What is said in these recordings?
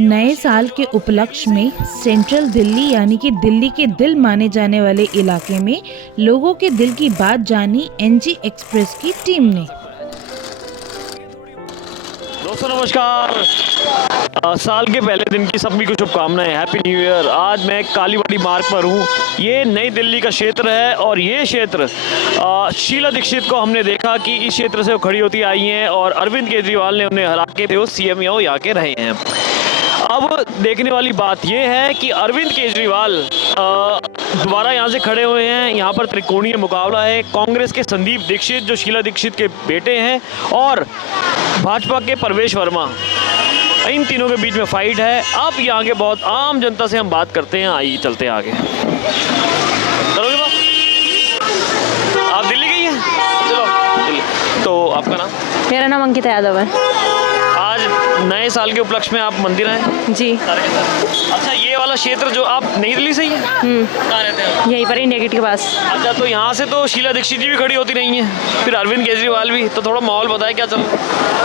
नए साल के उपलक्ष्य में सेंट्रल दिल्ली यानी कि दिल्ली के दिल माने जाने वाले इलाके में लोगों के दिल की बात जानी एनजी एक्सप्रेस की टीम ने। दोस्तों नमस्कार। साल के पहले दिन की सभी को शुभकामनाएं, हैप्पी न्यू ईयर। आज मैं कालीबाड़ी मार्ग पर हूँ। ये नई दिल्ली का क्षेत्र है और ये क्षेत्र शीला दीक्षित को हमने देखा कि इस क्षेत्र से वो खड़ी होती आई हैं और अरविंद केजरीवाल ने उन्हें हरा के वो सीएम यहाँ के रहे हैं। अब देखने वाली बात यह है कि अरविंद केजरीवाल दोबारा यहाँ से खड़े हुए हैं। यहाँ पर त्रिकोणीय मुकाबला है। कांग्रेस के संदीप दीक्षित जो शीला दीक्षित के बेटे हैं और भाजपा के प्रवेश वर्मा, इन तीनों के बीच में फाइट है। अब यहाँ के बहुत आम जनता से हम बात करते हैं। आइए चलते हैं आगे। चलोगे बात? आप दिल्ली गई हैं? चलो दिल्ली। तो आपका नाम? मेरा नाम अंकिता यादव है। आज नए साल के उपलक्ष्य में आप मंदिर आए? जी। अच्छा, ये वाला क्षेत्र जो आप नई दिल्ली से ही है? कहाँ रहते हैं? यहीं पर इंडिया गेट के पास। अच्छा, तो यहाँ से तो शीला दीक्षित जी भी खड़ी होती नहीं है, फिर अरविंद केजरीवाल भी, तो थोड़ा माहौल बताए क्या चल?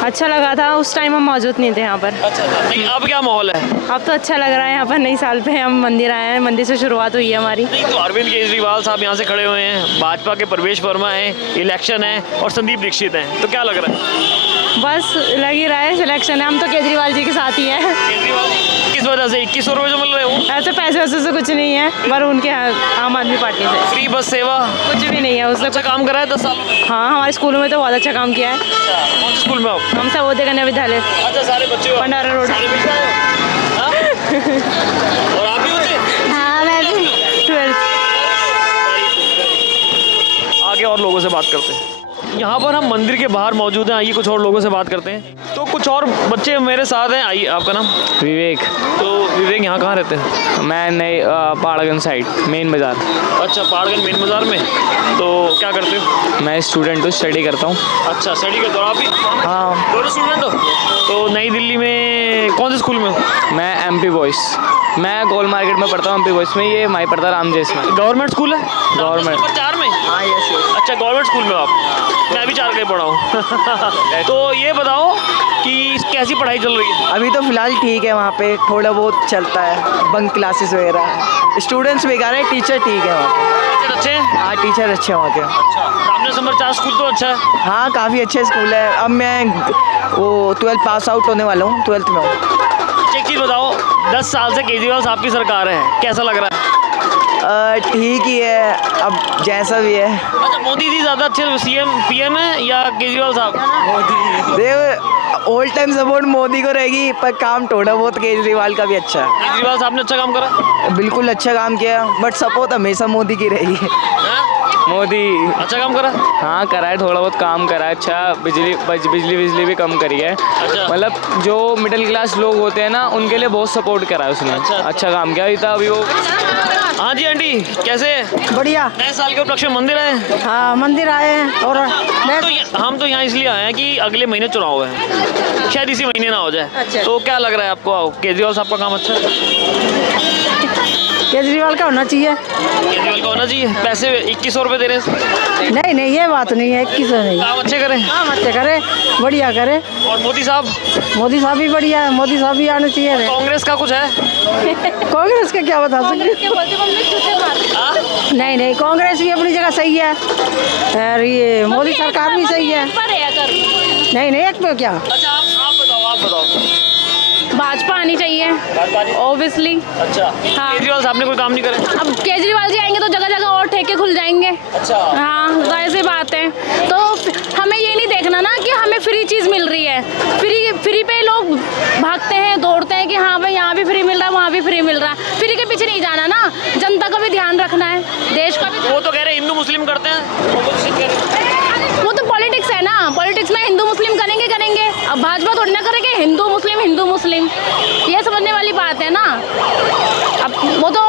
अच्छा लगा था, उस टाइम हम मौजूद नहीं थे यहाँ पर। अच्छा, नहीं अब क्या माहौल है? अब तो अच्छा लग रहा है। यहाँ पर नई साल पे हम मंदिर आए हैं, मंदिर से शुरुआत हुई है हमारी। नहीं तो अरविंद केजरीवाल साहब यहाँ से खड़े हुए हैं, भाजपा के प्रवेश वर्मा हैं, इलेक्शन है और संदीप दीक्षित हैं, तो क्या लग रहा है? बस लग ही रहा है सिलेक्शन है। हम तो केजरीवाल जी के साथ ही हैं। केजरीवाल किस वजह से? 2100 रुपये जो मिल रहे हो? ऐसे पैसे वैसे से कुछ नहीं है, पर उनके आम आदमी पार्टी से फ्री बस सेवा कुछ भी नहीं है। उसने अच्छा काम करा है 10 सालों में? हाँ, हमारे स्कूलों में तो बहुत अच्छा काम किया है। अच्छा, कौन से स्कूल में आप? हम सर्वोदय कन्या विद्यालय, अच्छा, सारे बच्चे हो? भंडारा रोड। सारे मिल जाए हो? हाँ? और आप भी होते? हाँ, मैं भी 12th। आगे और लोगों से बात करते हैं। यहाँ पर हम मंदिर के बाहर मौजूद हैं। आइए कुछ और लोगों से बात करते हैं। तो कुछ और बच्चे मेरे साथ हैं। आइए, आपका नाम? विवेक। तो विवेक यहाँ कहाँ रहते हैं? मैं नई पहाड़गंज साइड, मेन बाज़ार। अच्छा, पहाड़गंज मेन बाज़ार में। तो क्या करते हो? मैं स्टूडेंट हूँ, स्टडी करता हूँ। अच्छा, स्टडी करते हो आप भी? हाँ। दोनों स्टूडेंट हो? तो नई दिल्ली में कौन से स्कूल में हो? मैं एमपी बॉयज़, मैं गोल मार्केट में पढ़ता हूँ। एमपी बॉयज़ में, ये माई पड़ता रामजेस में। गवर्नमेंट स्कूल है? गवर्नमेंट। 4 में? हाँ, यस। अच्छा, गवर्नमेंट स्कूल में आप? मैं भी 4 का ही पढ़ा हूँ। तो ये बताओ कि कैसी पढ़ाई चल रही है? अभी तो फिलहाल ठीक है, वहाँ पे थोड़ा बहुत चलता है, बंक क्लासेस वगैरह। स्टूडेंट्स बेकार है, टीचर ठीक है वहाँ पे। टीचर अच्छे हैं? हाँ, टीचर अच्छे हैं वहाँ के। अच्छा, सामने नंबर 4 स्कूल तो अच्छा है? हाँ, काफ़ी अच्छे स्कूल है। अब मैं वो 12th पास आउट होने वाला हूँ, 12th में हूँ। एक चीज़ बताओ, 10 साल से केजरीवाल साहब की सरकार है, कैसा लग रहा है? ठीक ही है, अब जैसा भी है। अच्छा, मोदी जी ज़्यादा अच्छे सीएम पीएम है या केजरीवाल साहब? They've all time support Modi को रहेगी, पर काम थोड़ा बहुत केजरीवाल का भी अच्छा है। केजरीवाल साहब ने अच्छा काम करा? बिल्कुल अच्छा काम किया, बट सपोर्ट हमेशा मोदी की रहेगी। हाँ? मोदी अच्छा काम करा? हाँ, करा है, थोड़ा बहुत काम करा है। अच्छा, बिजली भी कम करी है। अच्छा। मतलब जो मिडिल क्लास लोग होते हैं ना, उनके लिए बहुत सपोर्ट करा है उसने। अच्छा काम किया था अभी वो। हाँ जी आंटी, कैसे? बढ़िया। नए साल के उपलक्ष्य में मंदिर आए? हाँ, मंदिर आए हैं। और हम तो यहाँ इसलिए आए हैं कि अगले महीने चुनाव है, शायद इसी महीने ना हो जाए। अच्छा। तो क्या लग रहा है आपको, केजरीवाल साहब का काम अच्छा है? केजरीवाल का होना चाहिए। केजरीवाल का होना चाहिए। पैसे 2100 रुपये दे रहे हैं? नहीं नहीं, ये बात नहीं है, किसी नहीं। काम अच्छे करें? काम अच्छे करे, बढ़िया करे। और मोदी साहब? मोदी साहब भी बढ़िया है, मोदी साहब भी आने चाहिए। कांग्रेस का कुछ है? कांग्रेस का क्या बता सकते? नहीं नहीं, कांग्रेस भी अपनी जगह सही है और ये मोदी सरकार भी सही है। नहीं नहीं, एक पे क्या। अच्छा, आप बताओ। भाजपा आनी चाहिए ऑब्वियसली। अच्छा, हाँ। केजरीवाल साहब ने कोई काम नहीं करे? अब केजरीवाल जी आएंगे तो जगह जगह और ठेके खुल जाएंगे। अच्छा। हाँ, जाहिर सी बात है। तो हमें ये नहीं देखना ना कि हमें फ्री चीज़ मिल रही है। फ्री पे लोग भागते हैं, दौड़ते हैं कि हाँ भाई यहाँ भी फ्री मिल रहा है, वहाँ भी फ्री मिल रहा है। फ्री के पीछे नहीं जाना ना, जनता का भी ध्यान रखना है, देश का भी। वो तो कह रहे हिंदू मुस्लिम करते हैं, वो तो पॉलिटिक्स है ना, पॉलिटिक्स में हिंदू मुस्लिम करेंगे। अब भाजपा थोड़ी ना करेंगे हिंदू मुस्लिम, ये समझने वाली बात है ना। अब वो तो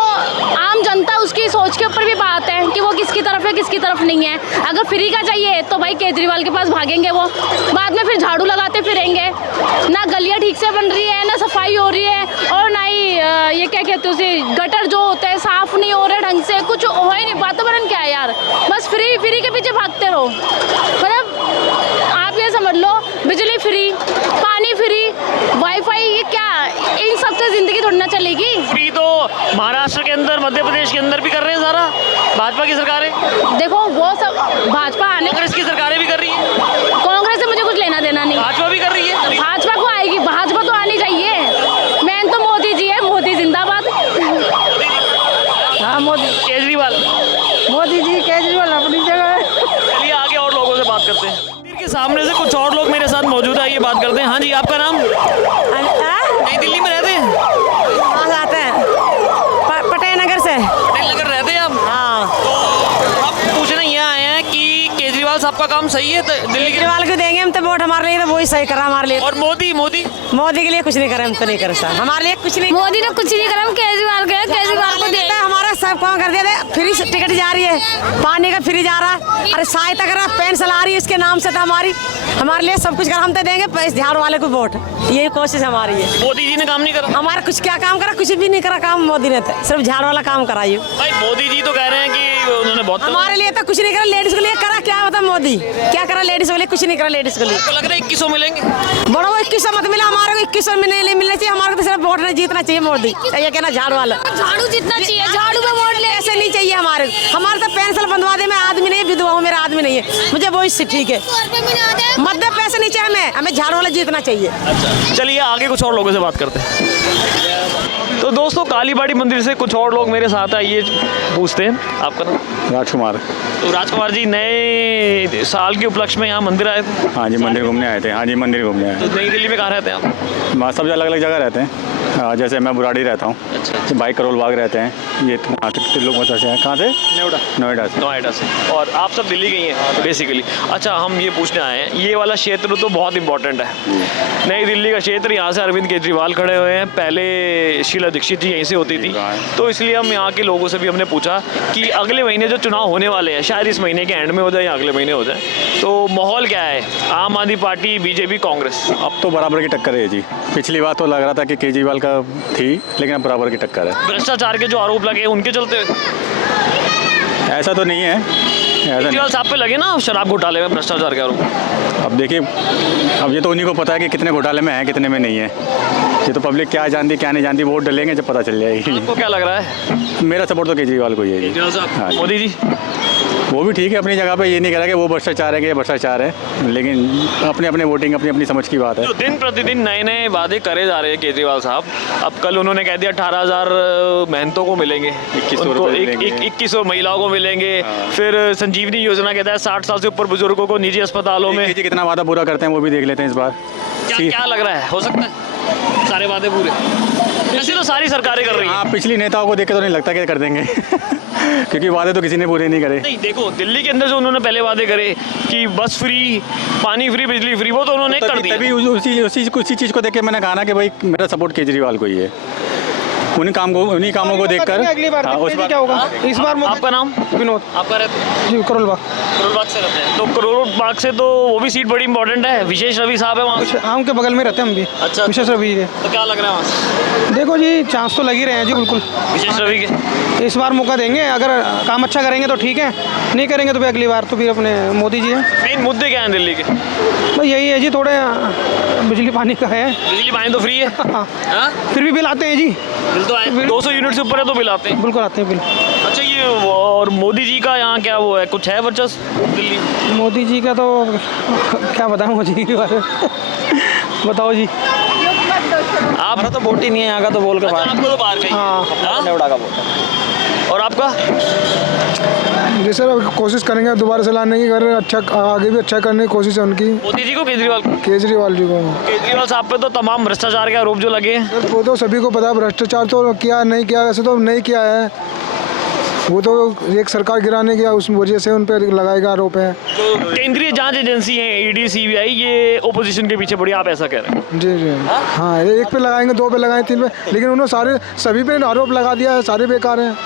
आम जनता, उसकी सोच के ऊपर भी बात है कि वो किसकी तरफ है, किसकी तरफ नहीं है। अगर फ्री का चाहिए तो भाई केजरीवाल के पास भागेंगे वो, बाद में फिर झाड़ू लगाते फिरेंगे। ना गलियाँ ठीक से बन रही है, ना सफाई हो रही है, और ना ही ये क्या कहते हैं उसे, गटर जो होते हैं साफ नहीं हो रहे ढंग से, कुछ हो ही नहीं। वातावरण क्या है यार, बस फ्री के पीछे भागते रहो। मतलब आप ये समझ लो, बिजली फ्री, पानी फ्री, वाईफाई, ये क्या, इन सब से महाराष्ट्र के अंदर, मध्य प्रदेश के अंदर भी कर रहे हैं सारा भाजपा की सरकारें, देखो वो सब भाजपा आने, कांग्रेस की सरकारें भी कर रही है, कांग्रेस से मुझे कुछ लेना देना नहीं। भाजपा भी कर रही है। भाजपा को आएगी, भाजपा तो आनी चाहिए। मेन तो मोदी जी है, मोदी जिंदाबाद। हाँ मोदी केजरीवाल, जी केजरीवाल अपनी जगह है। चलिए आगे और लोगों से बात करते हैं। मंदिर के सामने से कुछ और लोग मेरे साथ मौजूद है, ये बात करते हैं। हाँ जी, आपका नाम? नई दिल्ली में रहते हैं? कहाँ आते हैं? पटेल नगर से। पटेल नगर रहते हैं आप? हाँ तो आप पूछने यहाँ आए हैं कि केजरीवाल साहब का काम सही है दिल्ली के? केजरीवाल को देंगे हम तो वोट, हमारे लिए तो वही सही करा हमारे लिए। और मोदी मोदी के लिए कुछ नहीं करे, हम तो नहीं करे सर, हमारे लिए कुछ नहीं। मोदी ने कुछ नहीं करा, हम केजरीवाल के, केजरीवाल को दे। हमारा सब काम कर दिया थे, फ्री टिकट जा रही है, पानी का फ्री जा रहा है, अरे सहायता कर रहा, पेंशन आ रही है इसके नाम से, तो हमारे लिए सब कुछ कर, हम तो देंगे इस झाड़ वाले को वोट, यही कोशिश हमारी है। मोदी जी ने काम नहीं करा? हमारा कुछ क्या काम करा, कुछ भी नहीं करा काम मोदी ने, तो सिर्फ झाड़ वाला काम कराइए। भाई मोदी जी तो कह रहे हैं कि उन्होंने बहुत हमारे लिए तो कुछ नहीं करा, लेडीज को लिए करा क्या बता, मोदी क्या करा लेडीज को लिए, कुछ नहीं करा लेडीज को लिए। आपको लग रहा है 2100 मिलेंगे? बड़ा वो 2100 मत मिला, हमारे को 2100 मिलना चाहिए, हमारे को तो सिर्फ वोट नहीं जीतना चाहिए मोदी, ये कहना झाड़ वाला। झाड़ू जितना चाहिए, झाड़ू में वोट ले। ऐसे नहीं चाहिए हमारे तो पेंशन बंधवा दे, मैं आदमी नहीं, विधवा हूँ, मेरा आदमी नहीं है, मुझे वो इससे ठीक है, मध्य पैसे नहीं चाहिए, हमें झाड़ वाला जीतना चाहिए। अच्छा, चलिए आगे कुछ और लोगों से बात करते हैं। तो दोस्तों, कालीबाड़ी मंदिर से कुछ और लोग मेरे साथ आइए, पूछते हैं। आपका नाम? राजकुमार। तो राजकुमार जी, नए साल के उपलक्ष्य में यहाँ मंदिर आए थे? हाँ जी, मंदिर घूमने आए थे। हाँ जी, मंदिर घूमने आए तो नई दिल्ली में कहाँ रहते हैं आप? वहाँ सब अलग अलग जगह रहते हैं। जैसे मैं बुराड़ी रहता हूँ, अच्छा। भाई करोल बाग रहते हैं, ये वहाँ से लोग मतलब से हैं। कहाँ से? नोएडा से। नोएडा से। और आप सब दिल्ली गई हैं बेसिकली? अच्छा, हम ये पूछने आए हैं, ये वाला क्षेत्र तो बहुत इंपॉर्टेंट है, नई दिल्ली का क्षेत्र, यहाँ से अरविंद केजरीवाल खड़े हुए हैं, पहले शीला दीक्षित जी यहीं से होती थी, तो इसलिए हम यहाँ के लोगों से भी हमने पूछा कि अगले महीने जो चुनाव होने वाले हैं, शायद इस महीने के एंड में हो जाए या अगले महीने हो जाए, तो माहौल क्या है? आम आदमी पार्टी, बीजेपी, कांग्रेस? अब तो बराबर की टक्कर है जी। पिछली बार तो लग रहा था कि केजरीवाल का थी, लेकिन अब बराबर की टक्कर है। भ्रष्टाचार के जो आरोप लगे उनके चलते? ऐसा तो नहीं है, ऐसा केजरीवाल साहब पे लगे ना शराब घोटाले में भ्रष्टाचार के आरोप। अब देखिए, अब ये तो उन्हीं को पता है कि कितने घोटाले में है, कितने में नहीं है। ये तो पब्लिक क्या जानती क्या नहीं जानती, वोट डलेंगे जब पता चल जाएगी। आपको क्या लग रहा है? मेरा सपोर्ट तो केजरीवाल को ही है जी। केजरीवाल साहब। हाँ। मोदी जी? वो भी ठीक है अपनी जगह पे, ये नहीं कह रहा कि वो भ्रष्टाचार है कि ये भ्रष्टाचार है, लेकिन अपने अपने वोटिंग अपनी अपनी समझ की बात है। तो दिन प्रतिदिन नए नए वादे करे जा रहे हैं केजरीवाल साहब। अब कल उन्होंने कह दिया 18,000 मेहनतों को मिलेंगे, 2100 महिलाओं को मिलेंगे, फिर संजीवनी योजना कहता है 60 साल से ऊपर बुजुर्गों को निजी अस्पतालों में। कितना वादा पूरा करते हैं वो भी देख लेते हैं इस बार। क्या लग रहा है, हो सकता है सारे वादे पूरे? ऐसे तो सारी सरकारें कर रही हैं। हाँ, पिछली नेताओं को देख के तो नहीं लगता कि कर देंगे क्योंकि वादे तो किसी ने पूरे नहीं करे। नहीं, देखो दिल्ली के अंदर जो उन्होंने पहले वादे करे कि बस फ्री, पानी फ्री, बिजली फ्री, वो तो उन्होंने कर दिया। तभी उसी चीज़ को देख के मैंने कहा ना कि भाई मेरा सपोर्ट केजरीवाल को ही है। उन्हीं कामों को देखकर अगली बार क्या होगा इस बार। आपका नाम? विनोद। आपका रहता जी करोल बाग। करोल बाग से रहते हैं, तो करोल बाग से तो वो भी सीट बड़ी इंपॉर्टेंट है, विशेष रवि साहब है वहाँ। हाँ, उनके बगल में रहते हैं हम भी। अच्छा। विशेष रवि के। तो क्या लग रहा है वहाँ? देखो जी, चांस तो लग ही रहे हैं जी, बिल्कुल विशेष रवि के इस बार मौका देंगे, अगर काम अच्छा करेंगे तो ठीक है, नहीं करेंगे तो फिर अगली बार तो फिर अपने मोदी जी हैं। मेन मुद्दे क्या हैं दिल्ली के? भाई यही है जी, थोड़े बिजली पानी का है। बिजली पानी तो फ्री है। हाँ, हाँ? फिर भी बिल आते हैं जी, बिल तो आए 200 यूनिट से ऊपर है तो बिल आते हैं। बिल्कुल आते हैं बिल। अच्छा, ये और मोदी जी का यहाँ क्या वो है, कुछ है वर्चस्व दिल्ली? मोदी जी का तो क्या बताऊँ मोदी जी के बारे में बताओ जी। आप तो वोट ही नहीं है यहाँ का, तो बोल के बाहर। आपको तो बाहर का ही है। हाँ। नोएडा का वोट। और आपका? जी सर, कोशिश करेंगे दोबारा से लाने की, अगर अच्छा आगे भी अच्छा करने की कोशिश है उनकी। मोदी जी को, केजरीवाल को? केजरीवाल जी को। केजरीवाल साहब पे तो तमाम भ्रष्टाचार के आरोप जो लगे हैं। सर वो तो सभी को पता है, भ्रष्टाचार तो किया नहीं किया, वैसे तो नहीं किया है, वो तो एक सरकार गिराने की उस वजह से उन पर लगाएगा आरोप है। तो केंद्रीय जांच एजेंसी है ईडी, सीबीआई, ये ओपोजिशन के पीछे पड़ी, आप ऐसा कह रहे हैं? जी जी। हाँ, एक पे लगाएंगे, दो पे लगाएंगे, तीन पे, लेकिन उन्होंने सभी पे आरोप लगा दिया है, सारे बेकार हैं,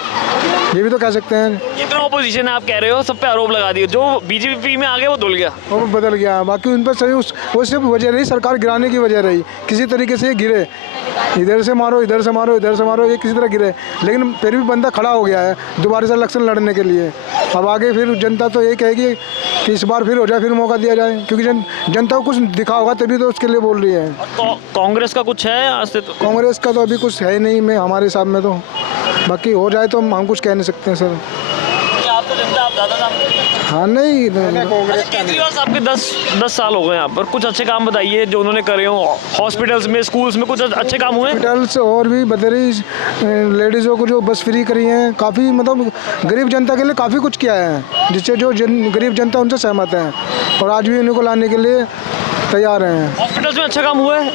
ये भी तो कह सकते हैं। कितना ओपोजिशन है आप कह रहे हो, सब पे आरोप लगा दिए, जो बीजेपी में आ गए वो धुल गया, वो बदल गया, बाकी उन पर सही वो सिर्फ वजह रही, सरकार गिराने की वजह रही, किसी तरीके से ये गिरे, इधर से मारो, इधर से मारो, इधर से मारो, ये किसी तरह गिरे, लेकिन फिर भी बंदा खड़ा हो गया है दोबारा से इलेक्शन लड़ने के लिए। अब आगे फिर जनता तो ये कहेगी कि इस बार फिर हो जाए, फिर मौका दिया जाए, क्योंकि जनता को कुछ दिखा होगा तभी तो उसके लिए बोल रही है। कांग्रेस का कुछ है आज से? तो कांग्रेस का तो अभी कुछ है ही नहीं, मैं हमारे हिसाब में तो बाकी हो जाए तो हम कुछ कह नहीं सकते हैं सर। आप तो जनता आप ज़्यादा जानते हैं। हाँ नहीं केजरीवाल साहब के 10 साल हो गए यहाँ पर, कुछ अच्छे काम बताइए जो उन्होंने करे हो। हॉस्पिटल्स में, स्कूल्स में कुछ अच्छे काम हुए? हॉस्पिटल्स और भी बतेरी लेडीज़ों को जो बस फ्री करी हैं, काफ़ी मतलब गरीब जनता के लिए काफ़ी कुछ किया है, जिससे जो गरीब जनता उनसे सहमत है और आज भी उनको लाने के लिए तैयार हैं। हॉस्पिटल्स में अच्छा काम हुआ है?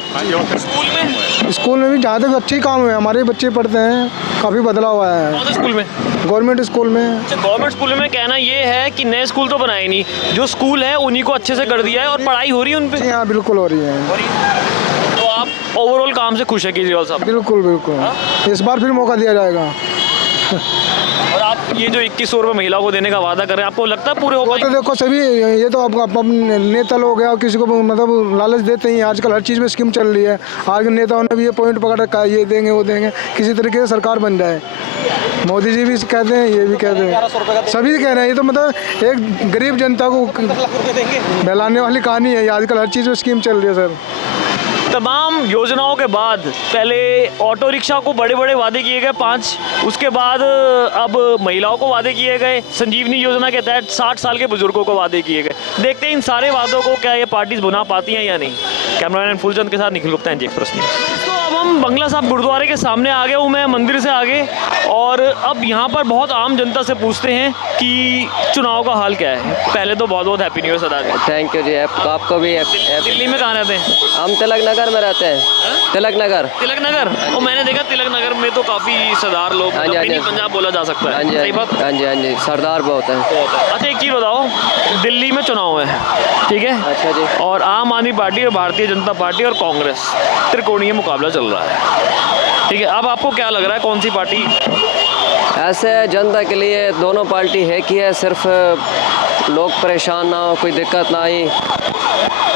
स्कूल में भी जहाँ तक अच्छे ही काम हुए, हमारे बच्चे पढ़ते हैं, काफ़ी बदलाव आया है। कौन से स्कूल में? गवर्नमेंट स्कूल में। अच्छा, गवर्नमेंट स्कूल में कहना ये है कि नए स्कूल तो बनाए नहीं, जो स्कूल है उन्हीं को अच्छे से कर दिया है और पढ़ाई हो रही है उन पे। जी हाँ, बिल्कुल हो रही है। तो आप ओवरऑल काम से खुश है केजरीवाल साहब? बिल्कुल बिल्कुल, इस बार फिर मौका दिया जाएगा। और आप ये जो 2100 रुपये महिला को देने का वादा कर रहे हैं, आपको लगता है पूरे हो वो तो पाएंगे? देखो सभी, ये तो अब नेता लोग हैं और किसी को मतलब लालच देते ही हैं। आजकल हर चीज़ में स्कीम चल रही है, आज के नेताओं ने भी ये पॉइंट पकड़ रखा है, ये देंगे वो देंगे, किसी तरीके से सरकार बन जाए। मोदी जी भी कहते हैं, ये भी कहते हैं, सभी कह रहे हैं। ये तो मतलब एक गरीब जनता को बहलाने वाली कहानी है। आजकल हर चीज़ में स्कीम चल रही है सर। तमाम योजनाओं के बाद पहले ऑटो रिक्शा को बड़े बड़े वादे किए गए 5, उसके बाद अब महिलाओं को वादे किए गए, संजीवनी योजना के तहत 60 साल के बुजुर्गों को वादे किए गए। देखते हैं इन सारे वादों को क्या ये पार्टीज बुना पाती हैं या नहीं। कैमरामैन फुलचंद के साथ Nikhil Gupta, NG express news. तो अब हम बंगला साहब गुरुद्वारे के सामने आ गए हूँ मैं, मंदिर से आगे, और अब यहाँ पर बहुत आम जनता से पूछते हैं कि चुनाव का हाल क्या है। पहले तो बहुत बहुत हैप्पी न्यू ईयर सदा। थैंक यू जी, आपको भी। दिल्ली में कहाँ रहते हैं? हम तिलक नगर में रहते हैं। तिलक नगर। तिलक नगर? और मैंने देखा तिलक नगर में तो काफ़ी सरदार लोग, हाँ जी, हाँ जी। पंजाब बोला जा सकता हाँ है, जी सही बात? हाँ जी हाँ जी, सरदार बहुत है। अच्छा, एक चीज़ बताओ, दिल्ली में चुनाव है, ठीक है? अच्छा जी। और आम आदमी पार्टी और भारतीय जनता पार्टी और कांग्रेस त्रिकोणीय मुकाबला चल रहा है, ठीक है? अब आपको क्या लग रहा है कौन सी पार्टी? ऐसे जनता के लिए दोनों पार्टी है कि है, सिर्फ लोग परेशान ना हो, कोई दिक्कत ना आई,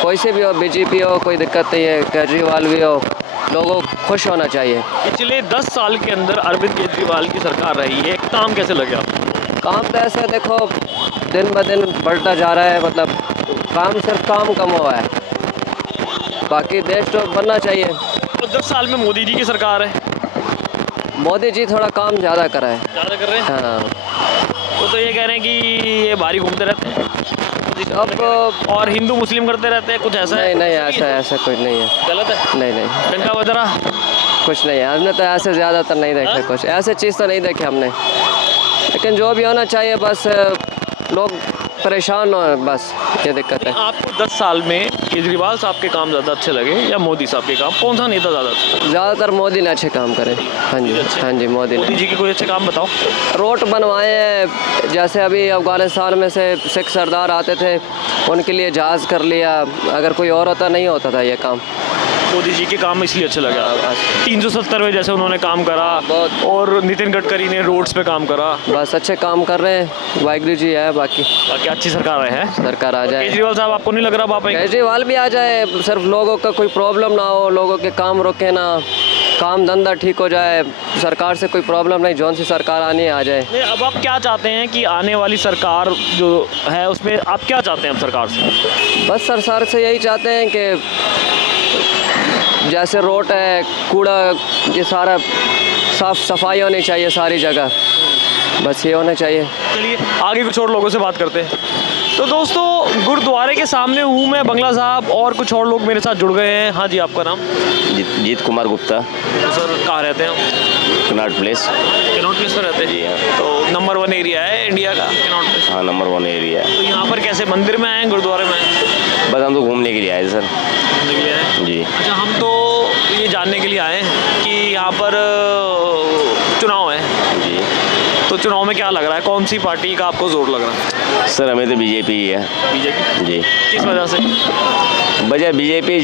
कोई से भी हो, बीजेपी हो, कोई दिक्कत नहीं है, केजरीवाल भी हो, लोगों को खुश होना चाहिए। पिछले 10 साल के अंदर अरविंद केजरीवाल की सरकार रही है, काम कैसे लगे आपको? काम तो ऐसे देखो दिन ब दिन बढ़ता जा रहा है, मतलब काम सिर्फ काम कम हुआ है, बाकी देश तो बनना चाहिए। तो 10 साल में मोदी जी की सरकार है, मोदी जी थोड़ा काम ज़्यादा करा है। ज़्यादा कर रहे हैं। हाँ, वो तो ये कह रहे हैं कि ये बाहरी घूमते रहते हैं अब और हिंदू मुस्लिम करते रहते हैं, कुछ ऐसा है? नहीं ऐसा कुछ नहीं है। गलत है? नहीं डंका बज रहा? कुछ नहीं है, हमने तो ऐसे ज़्यादातर नहीं देखे, कुछ ऐसे चीज़ तो नहीं देखे हमने, लेकिन जो भी होना चाहिए बस लोग परेशान हो, बस ये दिक्कत है। आपको 10 साल में केजरीवाल साहब के काम ज़्यादा अच्छे लगे या मोदी साहब के काम? कौन सा नेता ज़्यादा अच्छा? ज़्यादातर मोदी ने अच्छे काम करे। हाँ जी हाँ जी, मोदी मोदी ने जी के कोई अच्छे काम बताओ। रोड बनवाए हैं, जैसे अभी अफगानिस्तान में से सिख सरदार आते थे, उनके लिए जहाज़ कर लिया, अगर कोई और होता नहीं होता था ये काम। मोदी जी के काम इसलिए अच्छे लगे आपको? 370 में जैसे उन्होंने काम करा, बहुत। और नितिन गडकरी ने रोड्स पे काम करा, बस अच्छे काम कर रहे हैं, वाहिगुरु जी है, बाकी बाकी अच्छी सरकार है। सरकार आ जाए। केजरीवाल साहब आपको नहीं लग रहा आप आएंगे? केजरीवाल भी आ जाए, सिर्फ लोगों का कोई प्रॉब्लम ना हो, लोगों के काम रुके ना, काम धंधा ठीक हो जाए, सरकार से कोई प्रॉब्लम नहीं, जौन सी सरकार आनी है आ जाए। नहीं, अब आप क्या चाहते हैं कि आने वाली सरकार जो है उसमें आप क्या चाहते हैं अब सरकार से? बस सरकार से यही चाहते हैं कि जैसे रोड है, कूड़ा, ये सारा साफ सफाई होनी चाहिए सारी जगह, बस ये होना चाहिए। चलिए आगे कुछ और लोगों से बात करते हैं। तो दोस्तों, गुरुद्वारे के सामने हूँ मैं, बंगला साहब और कुछ और लोग मेरे साथ जुड़ गए हैं। हाँ जी, आपका नाम? जीत कुमार गुप्ता। तो सर कहाँ रहते हैं? Connaught place. कनॉट प्लेस पर रहते हैं? जी हाँ। तो नंबर 1 एरिया है इंडिया का कनॉट प्लेस? हाँ, नंबर 1 एरिया है। तो यहाँ पर कैसे मंदिर में आए, गुरुद्वारे में आए? बस हम तो घूमने के लिए आए सर। घूमने के लिए आए? जी। अच्छा, हम तो ये जानने के लिए आए हैं कि यहाँ पर चुनाव है जी। तो चुनाव में क्या लग रहा है, कौन सी पार्टी का आपको जोर लग रहा है? सर हमें तो बीजेपी ही है। बीजेपी? जी। किस वजह से? वजह बीजेपी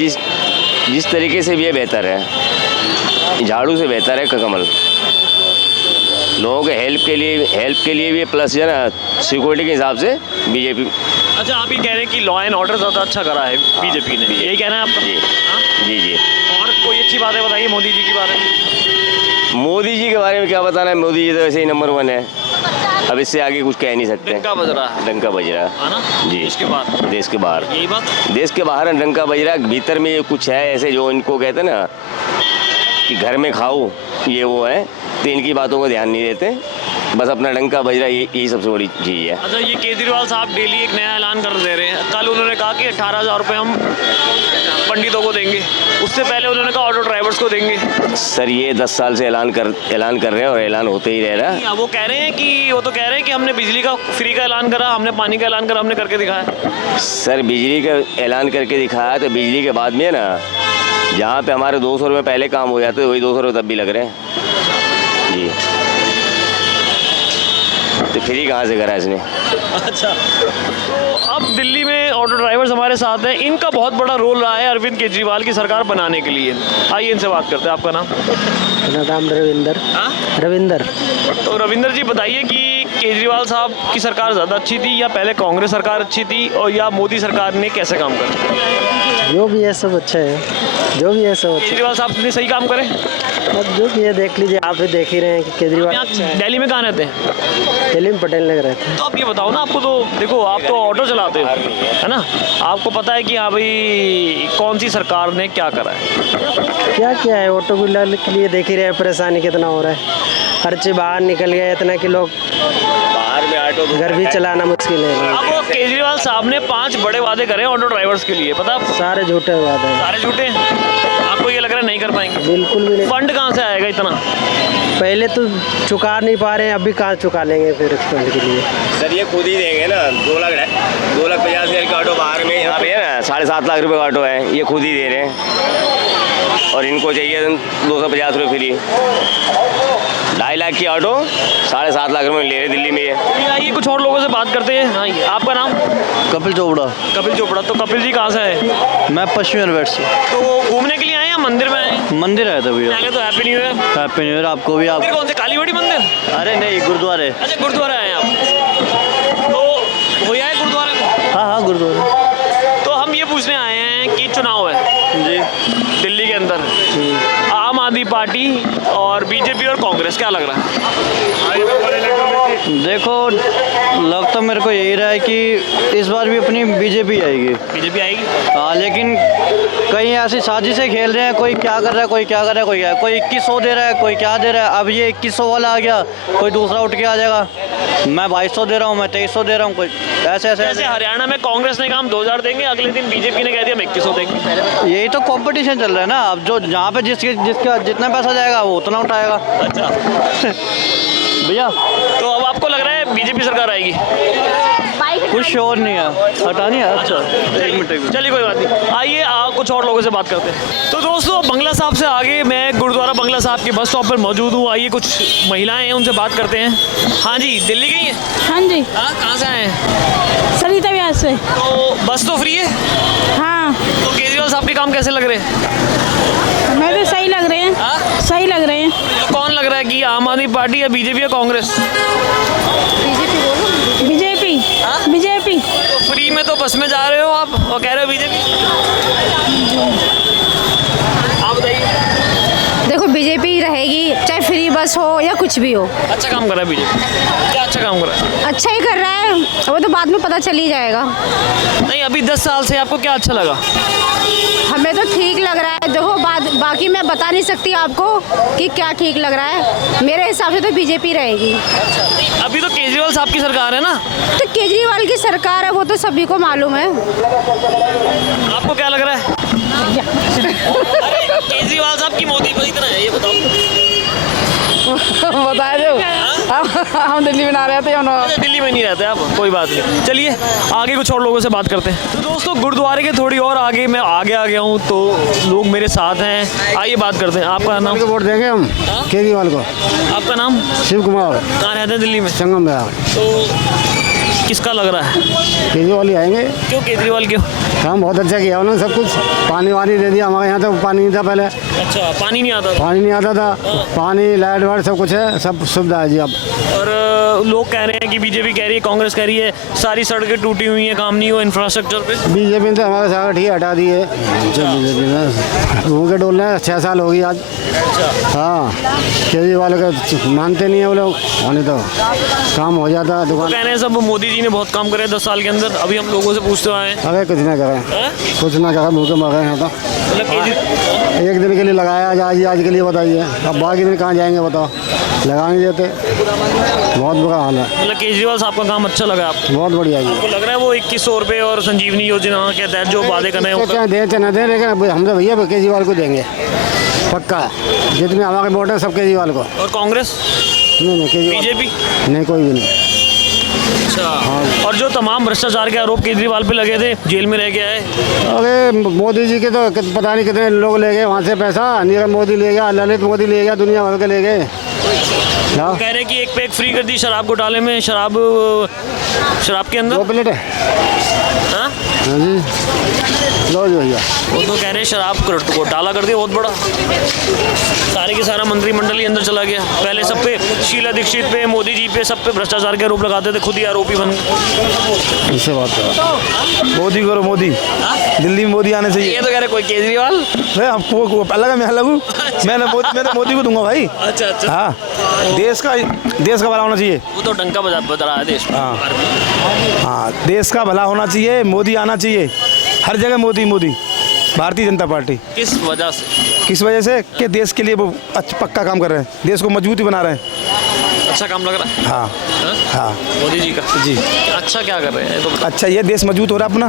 जिस तरीके से भी है बेहतर है, झाड़ू से बेहतर है कमल। लोगों के हेल्प के लिए भी, प्लस है ना सिक्योरिटी के हिसाब से बीजेपी। अच्छा, आप ये कह रहे हैं कि लॉ एंड ऑर्डर ज़्यादा अच्छा करा है बीजेपी ने, यही कहना है आपका? जी। हाँ? जी जी। और कोई अच्छी बात है बताइए मोदी जी के बारे में। मोदी जी के बारे में क्या बताना है, मोदी जी तो वैसे ही नंबर 1 है, अब इससे आगे कुछ कह नहीं सकते। डंका बज रहा है? डंका बज रहा है ना? जी। इसके बाद देश के बाहर, यही बात? देश के बाहर डंका बज रहा, भीतर में ये कुछ है ऐसे जो इनको कहते हैं ना कि घर में खाओ, ये वो है, तो इनकी बातों को ध्यान नहीं देते, बस अपना डंका बज रहा है, यही सबसे बड़ी चीज़ है। अच्छा, ये केजरीवाल साहब डेली एक नया ऐलान कर दे रहे हैं। कल उन्होंने कहा कि 18,000 रुपये हम पंडितों को देंगे, उससे पहले उन्होंने कहा ऑटो ड्राइवर्स को देंगे। सर ये 10 साल से ऐलान कर रहे हैं और ऐलान होते ही रह रहा है। वो कह रहे हैं कि हमने बिजली का फ्री का ऐलान करा, हमने पानी का ऐलान करा, हमने करके दिखाया। सर बिजली का ऐलान करके दिखाया, तो बिजली के बाद में ना जहाँ पे हमारे 200 रुपये पहले काम हो जाते वही 200 रुपये तब भी लग रहे हैं जी। तो फ्री कहाँ से करा इसने? अच्छा, तो अब दिल्ली में ऑटो ड्राइवर्स हमारे साथ हैं। इनका बहुत बड़ा रोल रहा है अरविंद केजरीवाल की सरकार बनाने के लिए। आइए इनसे बात करते हैं। आपका नाम? मेरा नाम रविंदर। रविंदर। तो रविंदर जी बताइए कि केजरीवाल साहब की सरकार ज़्यादा अच्छी थी या पहले कांग्रेस सरकार अच्छी थी, और या मोदी सरकार ने कैसे काम करा? जो भी है सब अच्छा है, जो भी है सब अच्छा केजरीवाल साहब ने सही काम करे? है। अब जो भी है देख लीजिए, आप भी देख ही रहे हैं कि केजरीवाल आप दिल्ली में कहाँ रहते हैं? दिल्ली में पटेल लग रहे थे। तो आप ये बताओ ना, आपको तो देखो आप तो ऑटो चलाते हो, है ना, आपको पता है कि हाँ भाई कौन सी सरकार ने क्या करा है। क्या है, ऑटो व्हीलर के लिए देख ही रहे हैं परेशानी कितना हो रहा है। हर चीज़ बाहर निकल गया इतना कि लोग बाहर में ऑटो घर भी चलाना मुश्किल है। अब केजरीवाल साहब ने 5 बड़े वादे करे ऑटो ड्राइवर्स के लिए, पता है आपको? सारे झूठे वादे हैं। सारे झूठे हैं। आपको ये लग रहा है नहीं कर पाएंगे? बिल्कुल भी नहीं। फंड कहाँ से आएगा इतना? पहले तो चुका नहीं पा रहे हैं, अभी कहाँ चुका लेंगे फिर फंड के लिए? सर ये खुद ही देंगे ना, 2,50,000 का ऑटो बाहर में, यहाँ पे है ना 7.5 लाख रुपए का ऑटो है, ये खुद ही दे रहे हैं, और इनको चाहिए 250 रुपये फ्री। 2.5 लाख की ऑटो 7.5 लाख रुपये ले रहे दिल्ली में ये। आइए कुछ और लोगों से बात करते हैं। हाँ, आपका नाम? कपिल चोपड़ा। कपिल चोपड़ा। तो कपिल जी कहाँ से है? मैं पश्चिमी एलबर्ट से। तो घूमने के लिए आए या मंदिर में आए? मंदिर आया था भैया। पहले तो happy new year. Happy new year आपको भी। आप मंदिर कौन से? कालीबाड़ी मंदिर? अरे नहीं, गुरुद्वारे। अच्छा, गुरुद्वारा आए आप। तो हो आए गुरुद्वारा को? हाँ गुरुद्वारा। तो हम ये पूछने आए हैं कि चुनाव है जी दिल्ली के अंदर, आम आदमी पार्टी और बीजेपी और कांग्रेस, क्या लग रहा है? देखो, लग तो मेरे को यही रहा है कि इस बार भी अपनी बीजेपी आएगी। बीजेपी आएगी? हाँ, लेकिन कई ऐसी साजिशें खेल रहे हैं, कोई क्या कर रहा है, कोई क्या कर रहा है, कोई क्या, कोई 2100 दे रहा है, कोई क्या दे रहा है। अब ये 2100 वाला आ गया, कोई दूसरा उठ के आ जाएगा, मैं 2200 दे रहा हूँ, मैं 2300 दे रहा हूँ, कोई ऐसे जैसे हरियाणा में कांग्रेस ने कहा हम 2000 देंगे, अगले दिन बीजेपी ने कह दिया हम 2100 देंगे। यही तो कंपटीशन चल रहा है ना। अब जो जहाँ पे जिसका जितना पैसा जाएगा वो उतना उठाएगा। अच्छा भैया, तो अब आपको लग रहा है बीजेपी सरकार आएगी? कुछ श्योर नहीं है, हटानी है। अच्छा, एक मिनट। चलिए कोई बात नहीं, आइए कुछ और लोगों से बात करते हैं। तो दोस्तों, बंगला साहब से आगे मैं गुरुद्वारा बंगला साहब के बस स्टॉप पर मौजूद हूँ। आइए कुछ महिलाएं हैं, उनसे बात करते हैं। हाँ जी, दिल्ली गई हैं? हाँ जी। हाँ, कहाँ से आए हैं? सरिता व्यास से। तो बस तो फ्री है? हाँ। तो केजरीवाल साहब के काम कैसे लग रहे हैं? मैं तो सही लग रहे हैं। हाँ? सही लग रहे हैं। कौन लग रहा है कि आम आदमी पार्टी या बीजेपी या कांग्रेस? बीजेपी। हाँ? बीजेपी। तो फ्री में तो बस में जा रहे हो आप और कह रहे हो बीजेपी? आप बताइए। देखो, बीजेपी रहेगी, चाहे फ्री बस हो या कुछ भी हो। अच्छा काम कर रहा है बीजेपी? क्या अच्छा काम कर रहा है? अच्छा ही कर रहा है, वो तो बाद में पता चल ही जाएगा। नहीं, अभी 10 साल से आपको क्या अच्छा लगा? हमें तो ठीक लग रहा है। देखो, बाकी मैं बता नहीं सकती आपको कि क्या ठीक लग रहा है। मेरे हिसाब से तो बीजेपी रहेगी। अभी तो केजरीवाल साहब की सरकार है ना? तो केजरीवाल की सरकार है, वो तो सभी को मालूम है। आपको क्या लग रहा है? अरे केजरीवाल साहब की मोदी पर इतना है, ये बताओ। बताए दो। हम दिल्ली में ना रहते हैं। अच्छा, दिल्ली में नहीं रहते आप, कोई बात नहीं। चलिए आगे कुछ और लोगों से बात करते हैं। तो दोस्तों, गुरुद्वारे के थोड़ी और आगे मैं आगे आ गया हूँ, तो लोग मेरे साथ हैं। आइए बात करते हैं। आपका नाम? वोट देंगे हम केजरीवाल को। आपका नाम? शिव कुमार। कहाँ रहते हैं दिल्ली में? संगम बिहार। तो किसका लग रहा है? केजरीवाल ही आएंगे। क्यों केजरीवाल क्यों? काम बहुत अच्छा किया उन्होंने, सब कुछ पानी वानी दे दिया। हमारे यहाँ तो पानी नहीं था पहले। अच्छा, पानी नहीं आता था? पानी नहीं आता था। पानी, लाइट वाइट सब कुछ है, सब सुविधा है जी अब। और लोग कह रहे हैं कि बीजेपी कह रही है, कांग्रेस कह रही है सारी सड़कें टूटी हुई हैं, काम नहीं हुआ इंफ्रास्ट्रक्चर पे। बीजेपी ने तो हमारे साथ ठीक हटा दी है। बीजेपी ने घूम के डोलने 6 साल हो गई आज। हाँ, केजरीवाल का मानते नहीं है वो लोग, होने तो काम हो जाता है। दुकान कह रहे हैं सब मोदी जी ने बहुत काम करे 10 साल के अंदर। अभी हम लोगों से पूछते आए हैं। अरे कुछ ना करें, कुछ ना करें, भूखे मर रहे हैं। तो मतलब एक दिन के लिए लगाया आज के लिए बताइए, अब बाकी दिन कहाँ जाएंगे बताओ, लगा नहीं देते, बहुत बुरा हाल है। मतलब केजरीवाल साहब का काम अच्छा लगा आपको? बहुत बढ़िया जी। आपको लग रहा है वो 2100 रुपये और संजीवनी योजना के तहत जो वादे कर रहे हैं चाहे दें चाहे न दें, लेकिन हम तो भैया केजरीवाल को देंगे पक्का, जितने हमारे वोट हैं सब केजरीवाल को। और कांग्रेस? नहीं केजरीवाल, बीजेपी? नहीं कोई भी नहीं। अच्छा, और जो तमाम भ्रष्टाचार के आरोप केजरीवाल पे लगे थे, जेल में रह गया है। अरे मोदी जी के तो पता नहीं कितने लोग ले गए वहाँ से पैसा, नीरव मोदी ले गया, ललित मोदी ले गया, दुनिया भर के ले गए। कह रहे हैं कि एक पैक फ्री कर दी शराब घोटाले में, शराब के अंदर 2 प्लेट है। हाँ जी लो जी भैया, वो तो कह रहे हैं शराब घोटाला कर दिया बहुत बड़ा, सारे के सारा मंत्रिमंडल ही अंदर चला गया। पहले सब पे शीला दीक्षित पे, मोदी जी पे, सब पे भ्रष्टाचार के आरोप लगाते थे, खुद ही आरोपी बन गए। इससे बात करो, मोदी करो मोदी, दिल्ली में मोदी आने चाहिए। ये तो कह रहे कोई केजरीवाल, मैं आपको अलग है, मैं अलग हूँ, मैं तो मोदी को दूंगा भाई। अच्छा अच्छा, हाँ, देश का भला होना चाहिए। वो तो डंका बजा रहा है देश में। हाँ, देश का भला होना चाहिए, मोदी आना चाहिए हर जगह, मोदी भारतीय जनता पार्टी। किस वजह से? कि देश के लिए वो अच्छा पक्का काम कर रहे हैं, देश को मजबूती बना रहे हैं। अच्छा काम लग रहा है। हाँ हाँ, मोदी जी का जी। अच्छा क्या कर रहे हैं तो? अच्छा, ये देश मजबूत हो रहा है अपना।